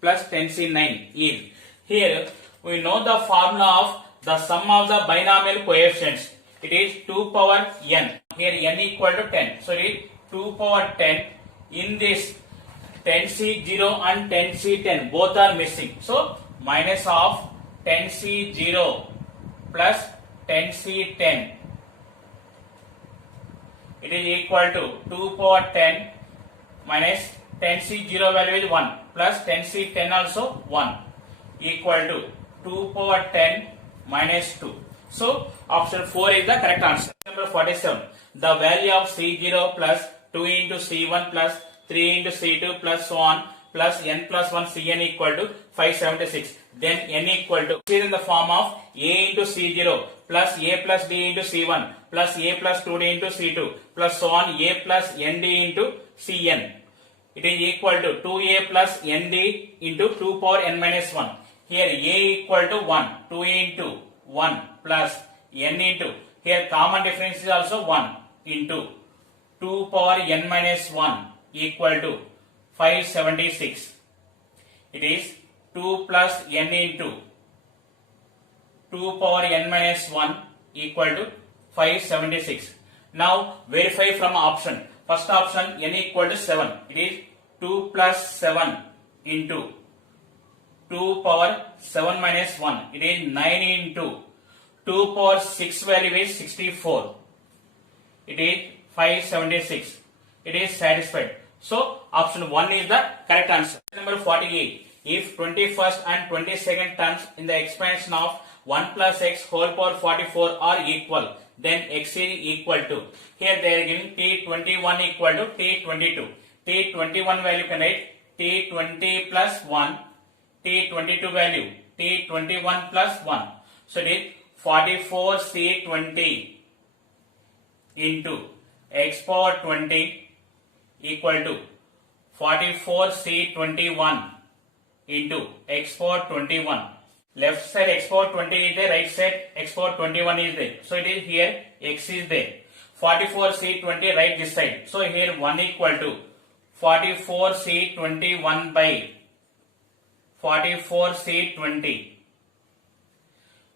plus 10C9 is. Here we know the formula of the sum of the binomial coefficients. It is 2 power n. Here n equal to 10. So it is 2 power 10. In this 10C0 and 10C10 both are missing. So minus of 10C0 plus 10C10. It is equal to 2 power 10 minus 10C0 value is 1 plus 10C10 also 1 equal to 2 power 10 minus 2. So option 4 is the correct answer. Number 47. The value of C0 plus 2 into C1 plus 3 into C2 plus so on plus n plus 1 Cn equal to 576. Then n equal to is in the form of a into C0 plus a plus d into C1 plus a plus 2d into C2 plus so on a plus nd into Cn. It is equal to 2a plus nd into 2 power n minus 1. Here a equal to 1, 2 into 1 plus n into, here common difference is also 1 into 2 power n minus 1 equal to 576. It is 2 plus n into 2 power n minus 1 equal to 576. Now verify from option. First option n equal to 7. It is 2 plus 7 into 2 power 7 minus 1. It is 9 into 2 power 6 value is 64. It is 576. It is satisfied. So option 1 is the correct answer. Number 48. If 21st and 22nd terms in the expansion of 1 plus x whole power 44 are equal, then x is equal to. Here they are giving t21 equal to t22. t21 value can write t20 plus 1. t22 value t21 plus 1. So it is 44c20 into x power 20 equal to 44c21 into x power 21. Left side x power 20 is there, right side x power 21 is there. So it is here x is there. 44c20 right this side. So here 1 equal to 44c21 by 44c20.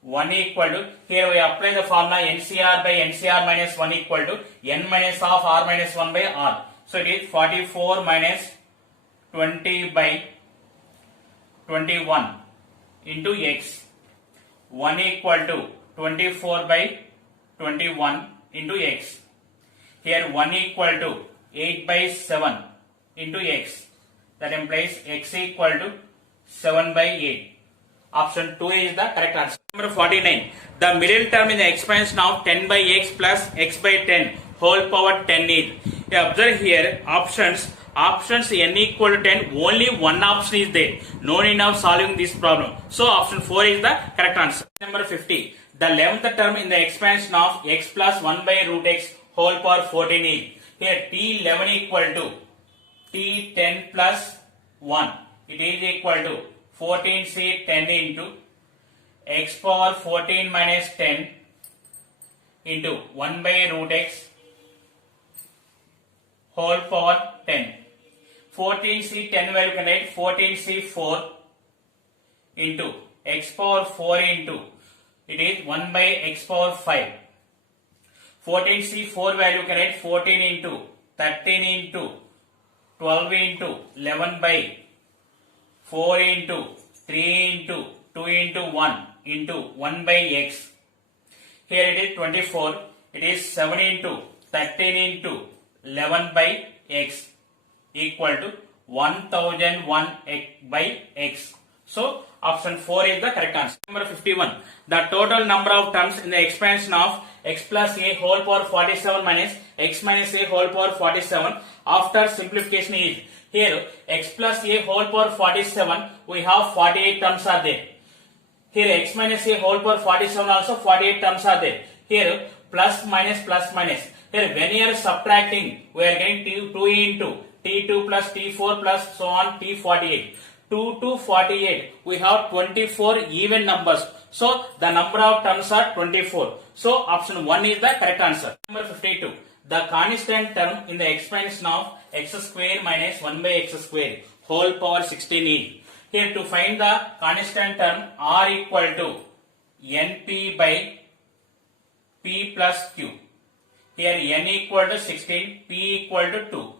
1 equal to, here we apply the formula NCR by NCR minus 1 equal to n minus of r minus 1 by r. So it is 44 minus 20 by 21 into x. 1 equal to 24 by 21 into x. Here 1 equal to 8 by 7 into x. That implies x equal to 7 by 8. Option 2 is the correct answer. Number 49. The middle term in the expansion of 10 by x plus x by 10 whole power 10 is. Observe here options n equal to 10, only one option is there. No need of solving this problem. So option 4 is the correct answer. Number 50. The 11th term in the expansion of x plus 1 by root x whole power 14 is. Here t11 equal to t10 plus 1. It is equal to 14c10 into x power 14 minus 10 into 1 by root x whole power 10. 14c 10 value can write 14c 4 into x power 4 into it is 1 by x power 5. 14c 4 value can write 14 into 13 into 12 into 11 by 4 into 3 into 2 into 1 into 1 by x. Here it is 24. It is 7 into 13 into 11 by x equal to 1001 by x. So option 4 is the correct answer. Number 51. The total number of terms in the expansion of x plus a whole power 47 minus x minus a whole power 47 after simplification is. Here x plus a whole power 47 we have 48 terms are there. Here x minus a whole power 47 also 48 terms are there. Here plus minus plus minus. Here when you are subtracting we are getting 2 into t2 plus t4 plus so on t48. 2 to 48 we have 24 even numbers. So the number of terms are 24. So option 1 is the correct answer. Number 52. The constant term in the expansion of x square minus 1 by x square whole power 16 is. Here to find the constant term r equal to np by p plus q. Here n equal to 16, p equal to 2,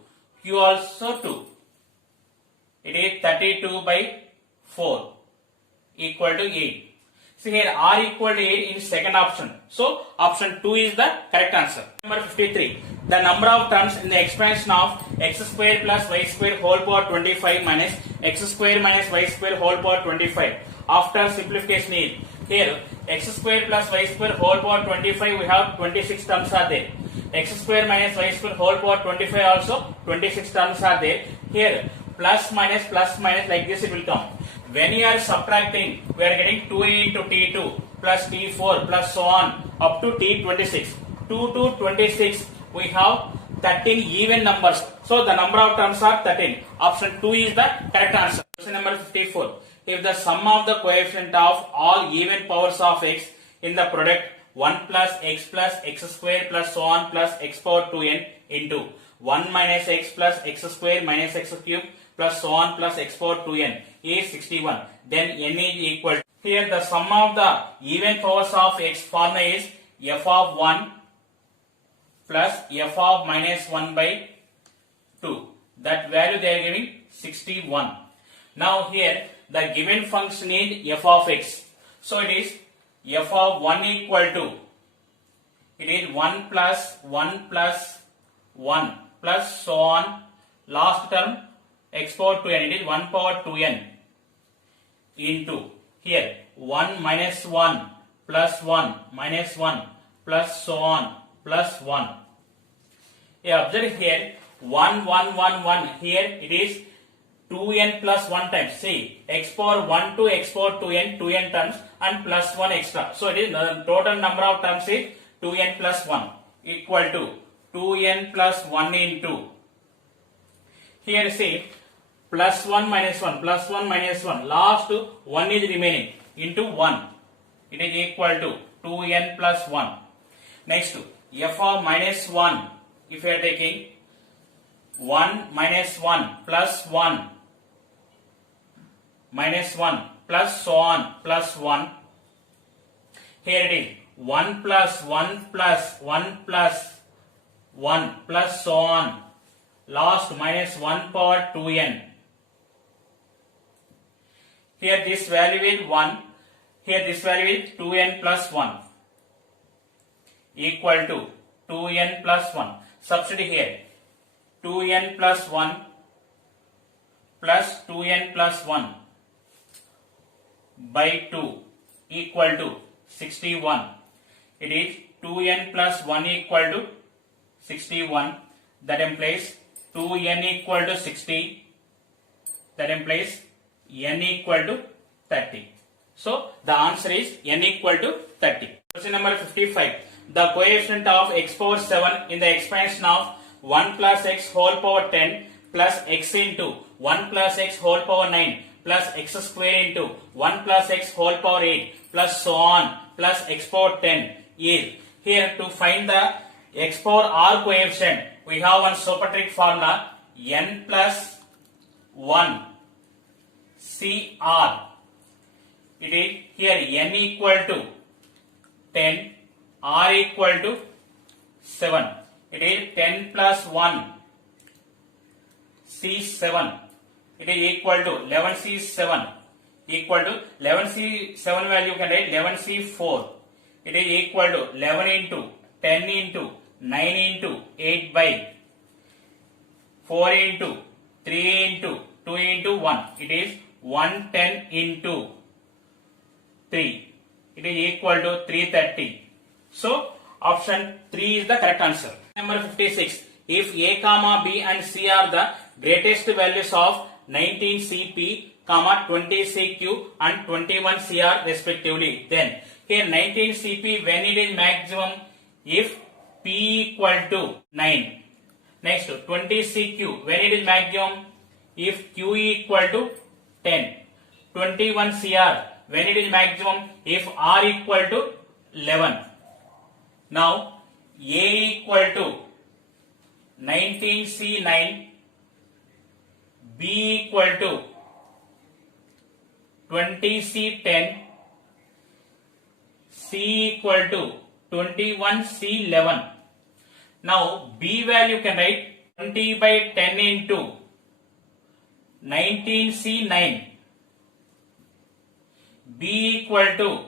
q also 2. It is 32 by 4 equal to 8. See here r equal to 8 in second option. So option 2 is the correct answer. Number 53. The number of terms in the expansion of x square plus y square whole power 25 minus x square minus y square whole power 25 after simplification is. Here x square plus y square whole power 25 we have 26 terms are there. X square minus y square whole power 25 also 26 terms are there. Here plus minus like this it will come. When you are subtracting we are getting 2 into t2 plus t4 plus so on up to t26. 2 to 26 we have 13 even numbers. So the number of terms are 13. Option 2 is the correct answer. Question number 54. If the sum of the coefficient of all even powers of x in the product 1 plus x square plus so on plus x power 2n into 1 minus x plus x square minus x cube plus so on plus x power 2n is 61, then n is equal to. Here the sum of the even powers of x formula is f of 1 plus f of minus 1 by 2. That value they are giving 61. Now here the given function is f of x. So it is f of 1 equal to, it is 1 plus 1 plus 1 plus so on last term x power 2n, it is 1 power 2n into here 1 minus 1 plus 1 minus 1 plus so on plus 1. Yeah, observe here 1 1 1 1, here it is 2n plus 1 times. See x power 1 to x power 2n terms and plus 1 extra. So it is the total number of terms is 2n plus 1 equal to 2n plus 1 into, here see plus 1 minus 1 plus 1 minus 1, last 1 is remaining into 1. It is equal to 2n plus 1. Next f of minus 1, if you are taking 1 minus 1 plus 1 minus 1 plus so on plus 1. Here it is 1 plus 1 plus 1 plus 1 plus so on last minus 1 power 2n. Here this value is 1. Here this value is 2n plus 1 equal to 2n plus 1. Substitute here 2n plus 1 plus 2n plus 1 by 2 equal to 61. It is 2n plus 1 equal to 61. That implies 2n equal to 60. That implies n equal to 30. So the answer is n equal to 30. Question number 55. The coefficient of x power 7 in the expansion of 1 plus x whole power 10 plus x into 1 plus x whole power 9 plus x square into 1 plus x whole power 8 plus so on plus x power 10 is. Here to find the x power r coefficient, we have one super trick formula, n plus 1 CR. It is here n equal to 10, r equal to 7. It is 10 plus 1 C7. It is equal to 11 C7 equal to 11 C7 value can write 11 C4. It is equal to 11 into 10 into 9 into 8 by 4 into 3 into 2 into 1. It is 110 into 3. It is equal to 330. So option 3 is the correct answer. Number 56. If A, comma B and C are the greatest values of 19 CP, 20 CQ and 21 CR respectively, then here 19 CP when it is maximum if P equal to 9. Next 20 CQ when it is maximum if Q equal to 10. 21 CR when it is maximum if R equal to 11. Now A equal to 19C9, B equal to 20C10, C equal to 21C11. Now B value can write 20 by 10 into 19C9, B equal to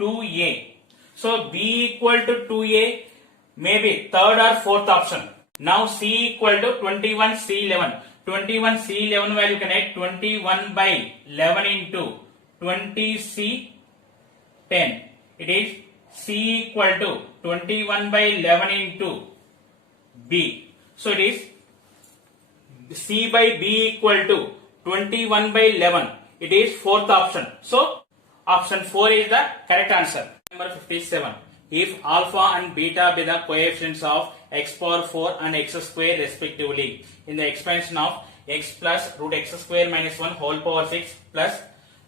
2A. So B equal to 2A may be third or fourth option. Now C equal to 21C11. 21C11 value can write 21 by 11 into 20C10. It is C equal to 21 by 11 into B. So it is C by B equal to 21 by 11. It is fourth option. So option 4 is the correct answer. Number 57. If alpha and beta be the coefficients of x power 4 and x square respectively in the expansion of x plus root x square minus 1 whole power 6 plus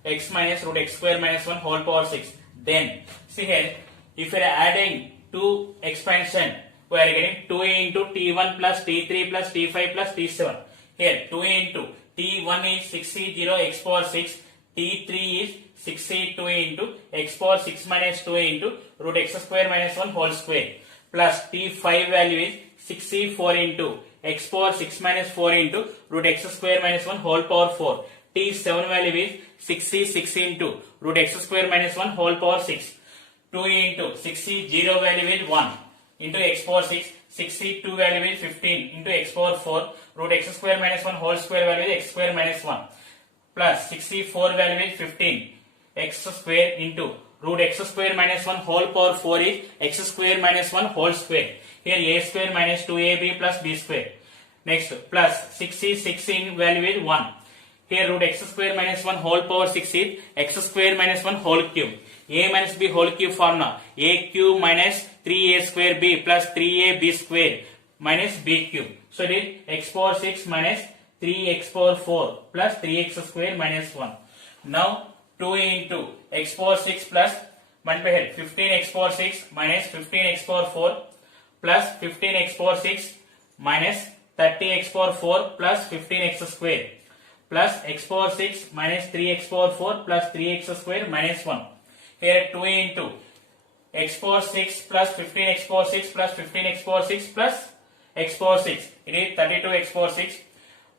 x minus root x square minus 1 whole power 6, then see here, if we are adding two expansion, we are getting 2 into t1 plus t3 plus t5 plus t7. Here 2 into t1 is 6c0 x power 6, t3 is 6c2 into x power 6 minus 2 into root x square minus 1 whole square plus t5 value is 6c4 into x power 6 minus 4 into root x square minus 1 whole power 4. t7 value is 6c6 into root x square minus 1 whole power 6. 2 into 6c0 value is 1 into x power 6. 6c2 value is 15 into x power 4. Root x square minus 1 whole square value is x square minus 1 plus 6c4 value is 15 x square into root x square minus 1 whole power 4 is x square minus 1 whole square. Here a square minus 2ab plus b square. Next plus 6c6 in value is 1. Here root x square minus 1 whole power 6 is x square minus 1 whole cube. A minus b whole cube formula, a cube minus 3a square b plus 3ab square minus b cube. So it is x power 6 minus 3x power 4 plus 3x square minus 1. Now 2 into x power 6 plus multiply here 15x power 6 minus 15x power 4 plus 15x power 6 minus 30x power 4 plus 15x square plus x power 6 minus 3x power 4 plus 3x square minus 1. Here 2 into x power 6 plus 15x power 6 plus 15x power 6 plus x power 6. It is 32x power 6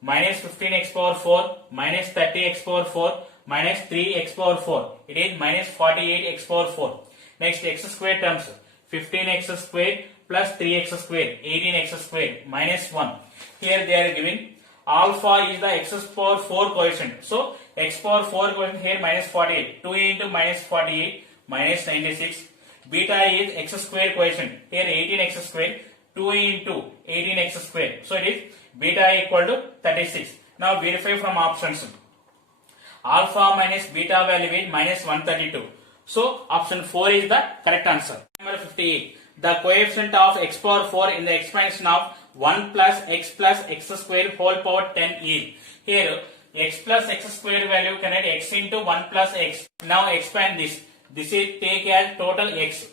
minus 15x power 4 minus 30x power 4 minus 3x power 4. It is minus 48x power 4. Next x square terms 15x square plus 3x square 18x square minus 1. Here they are giving alpha is the x power 4 coefficient. So x power 4 coefficient here minus 48. 2 into minus 48 minus 96. Beta is x square coefficient. Here 18x square. 2 into 18x square. So it is beta equal to 36. Now verify from options. Alpha minus beta value is minus 132. So option 4 is the correct answer. Number 58. The coefficient of x power 4 in the expansion of 1 plus x square whole power 10 is. Here x plus x square value can add x into 1 plus x. Now expand this. This is take as total x.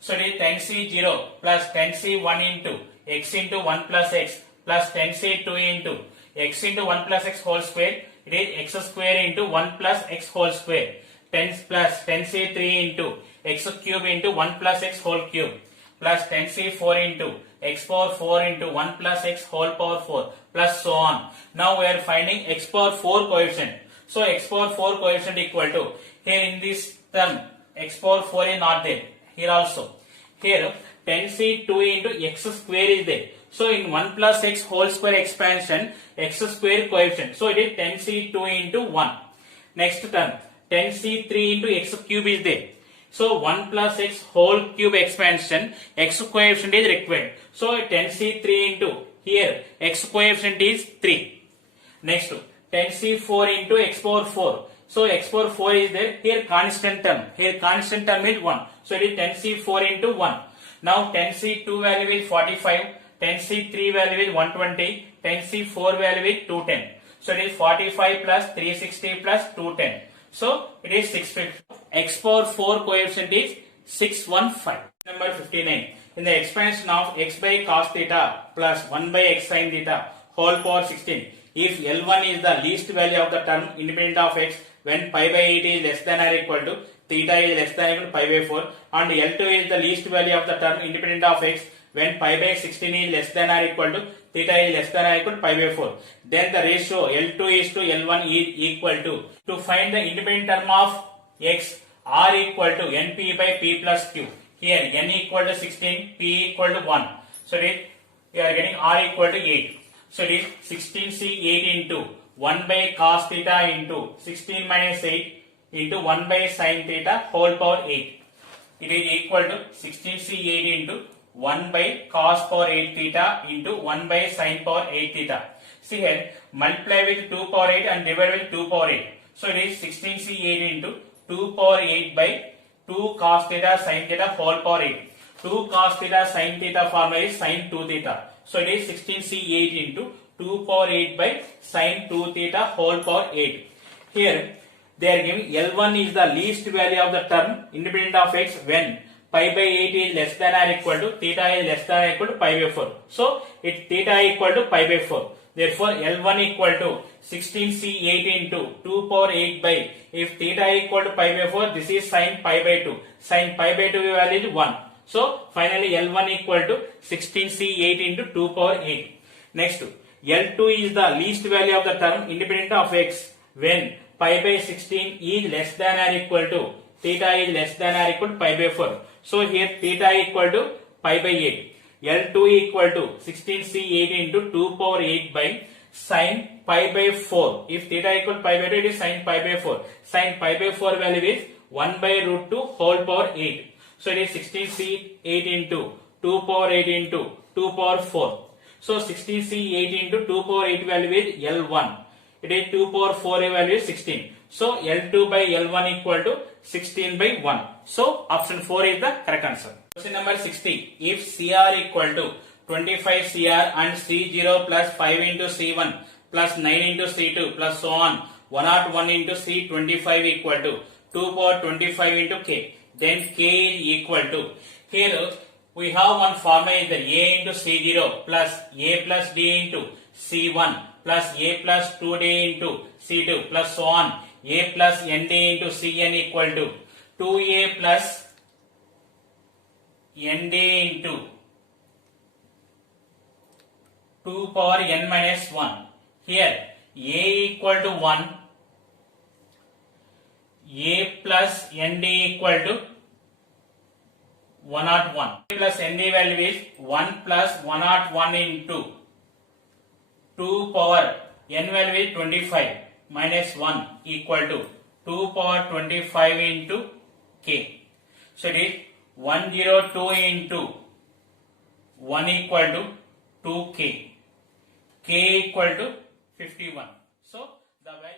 So it is 10c 0 plus 10c 1 into x into 1 plus x plus 10c 2 into x into 1 plus x whole square. It is x square into 1 plus x whole square. 10 plus 10c 3 into x cube into 1 plus x whole cube plus 10c 4 into x power 4 into 1 plus x whole power 4 plus so on. Now we are finding x power 4 coefficient. So x power 4 coefficient equal to, here in this term x power 4 is not there. Here also. Here 10c 2 into x square is there. So in 1 plus x whole square expansion, x square coefficient. So it is 10c 2 into 1. Next term 10c 3 into x cube is there. So 1 plus x whole cube expansion, x coefficient is required. So 10c 3 into, here x coefficient is 3. Next 10c 4 into x power 4. So x power 4 is there. Here constant term. Here constant term is 1. So it is 10c 4 into 1. Now 10c 2 value is 45. 10c 3 value is 120. 10c 4 value is 210. So it is 45 plus 360 plus 210. So it is 650. X power 4 coefficient is 615. Number 59. In the expansion of x by cos theta plus 1 by x sin theta whole power 16. If L1 is the least value of the term independent of x when pi by 8 is less than or equal to theta is less than or equal to pi by 4, and L2 is the least value of the term independent of x when pi by 16 is less than or equal to theta is less than or equal to pi by 4, then the ratio L2 is to L1 is equal to find the independent term of x, r equal to np by p plus q. Here n equal to 16, p equal to 1. So it is, we are getting r equal to 8. So it is 16c 8 into 1 by cos theta into 16 minus 8 into 1 by sin theta whole power 8. It is equal to 16c 8 into 1 by cos power 8 theta into 1 by sin power 8 theta. See here, multiply with 2 power 8 and divide with 2 power 8. So it is 16c 8 into 2 power 8 by 2 cos theta sin theta whole power 8. 2 cos theta sin theta formula is sin 2 theta. So it is 16c 8 into 2 power 8 by sin 2 theta whole power 8. Here they are giving L1 is the least value of the term independent of x when pi by 8 is less than or equal to theta is less than or equal to pi by 4. So it theta equal to pi by 4. Therefore L1 equal to 16c 8 into 2 power 8 by, if theta equal to pi by 4, this is sin pi by 2. Sin pi by 2 value is 1. So finally L1 equal to 16c 8 into 2 power 8. Next L2 is the least value of the term independent of x when pi by 16 is less than or equal to theta is less than or equal to pi by 4. So here theta equal to pi by 8. L2 equal to 16c 8 into 2 power 8 by sin pi by 4. If theta equal to pi by 2, it is sin pi by 4. Sin pi by 4 value is 1 by root 2 whole power 8. So it is 16c 8 into 2 power 8 into 2 power 4. So 16c 8 into 2 power 8 value is L1. It is 2 power 4 value is 16. So L2 by L1 equal to 16 by 1. So option 4 is the correct answer. Question number 60. If CR equal to 25 CR and C0 plus 5 into C1 plus 9 into C2 plus so on 101 into C25 equal to 2 power 25 into K, then K is equal to, here we have one formula is the A into C0 plus A plus D into C1 plus A plus 2D into C2 plus so on A plus ND into Cn equal to 2A plus ND into 2 power n minus 1. Here A equal to 1, A plus ND equal to 101. A plus ND value is 1 plus 101 into 2 power n value is 25 minus 1 equal to 2 power 25 into K. So it is 102 into 1 equal to 2K. K equal to 51. So the value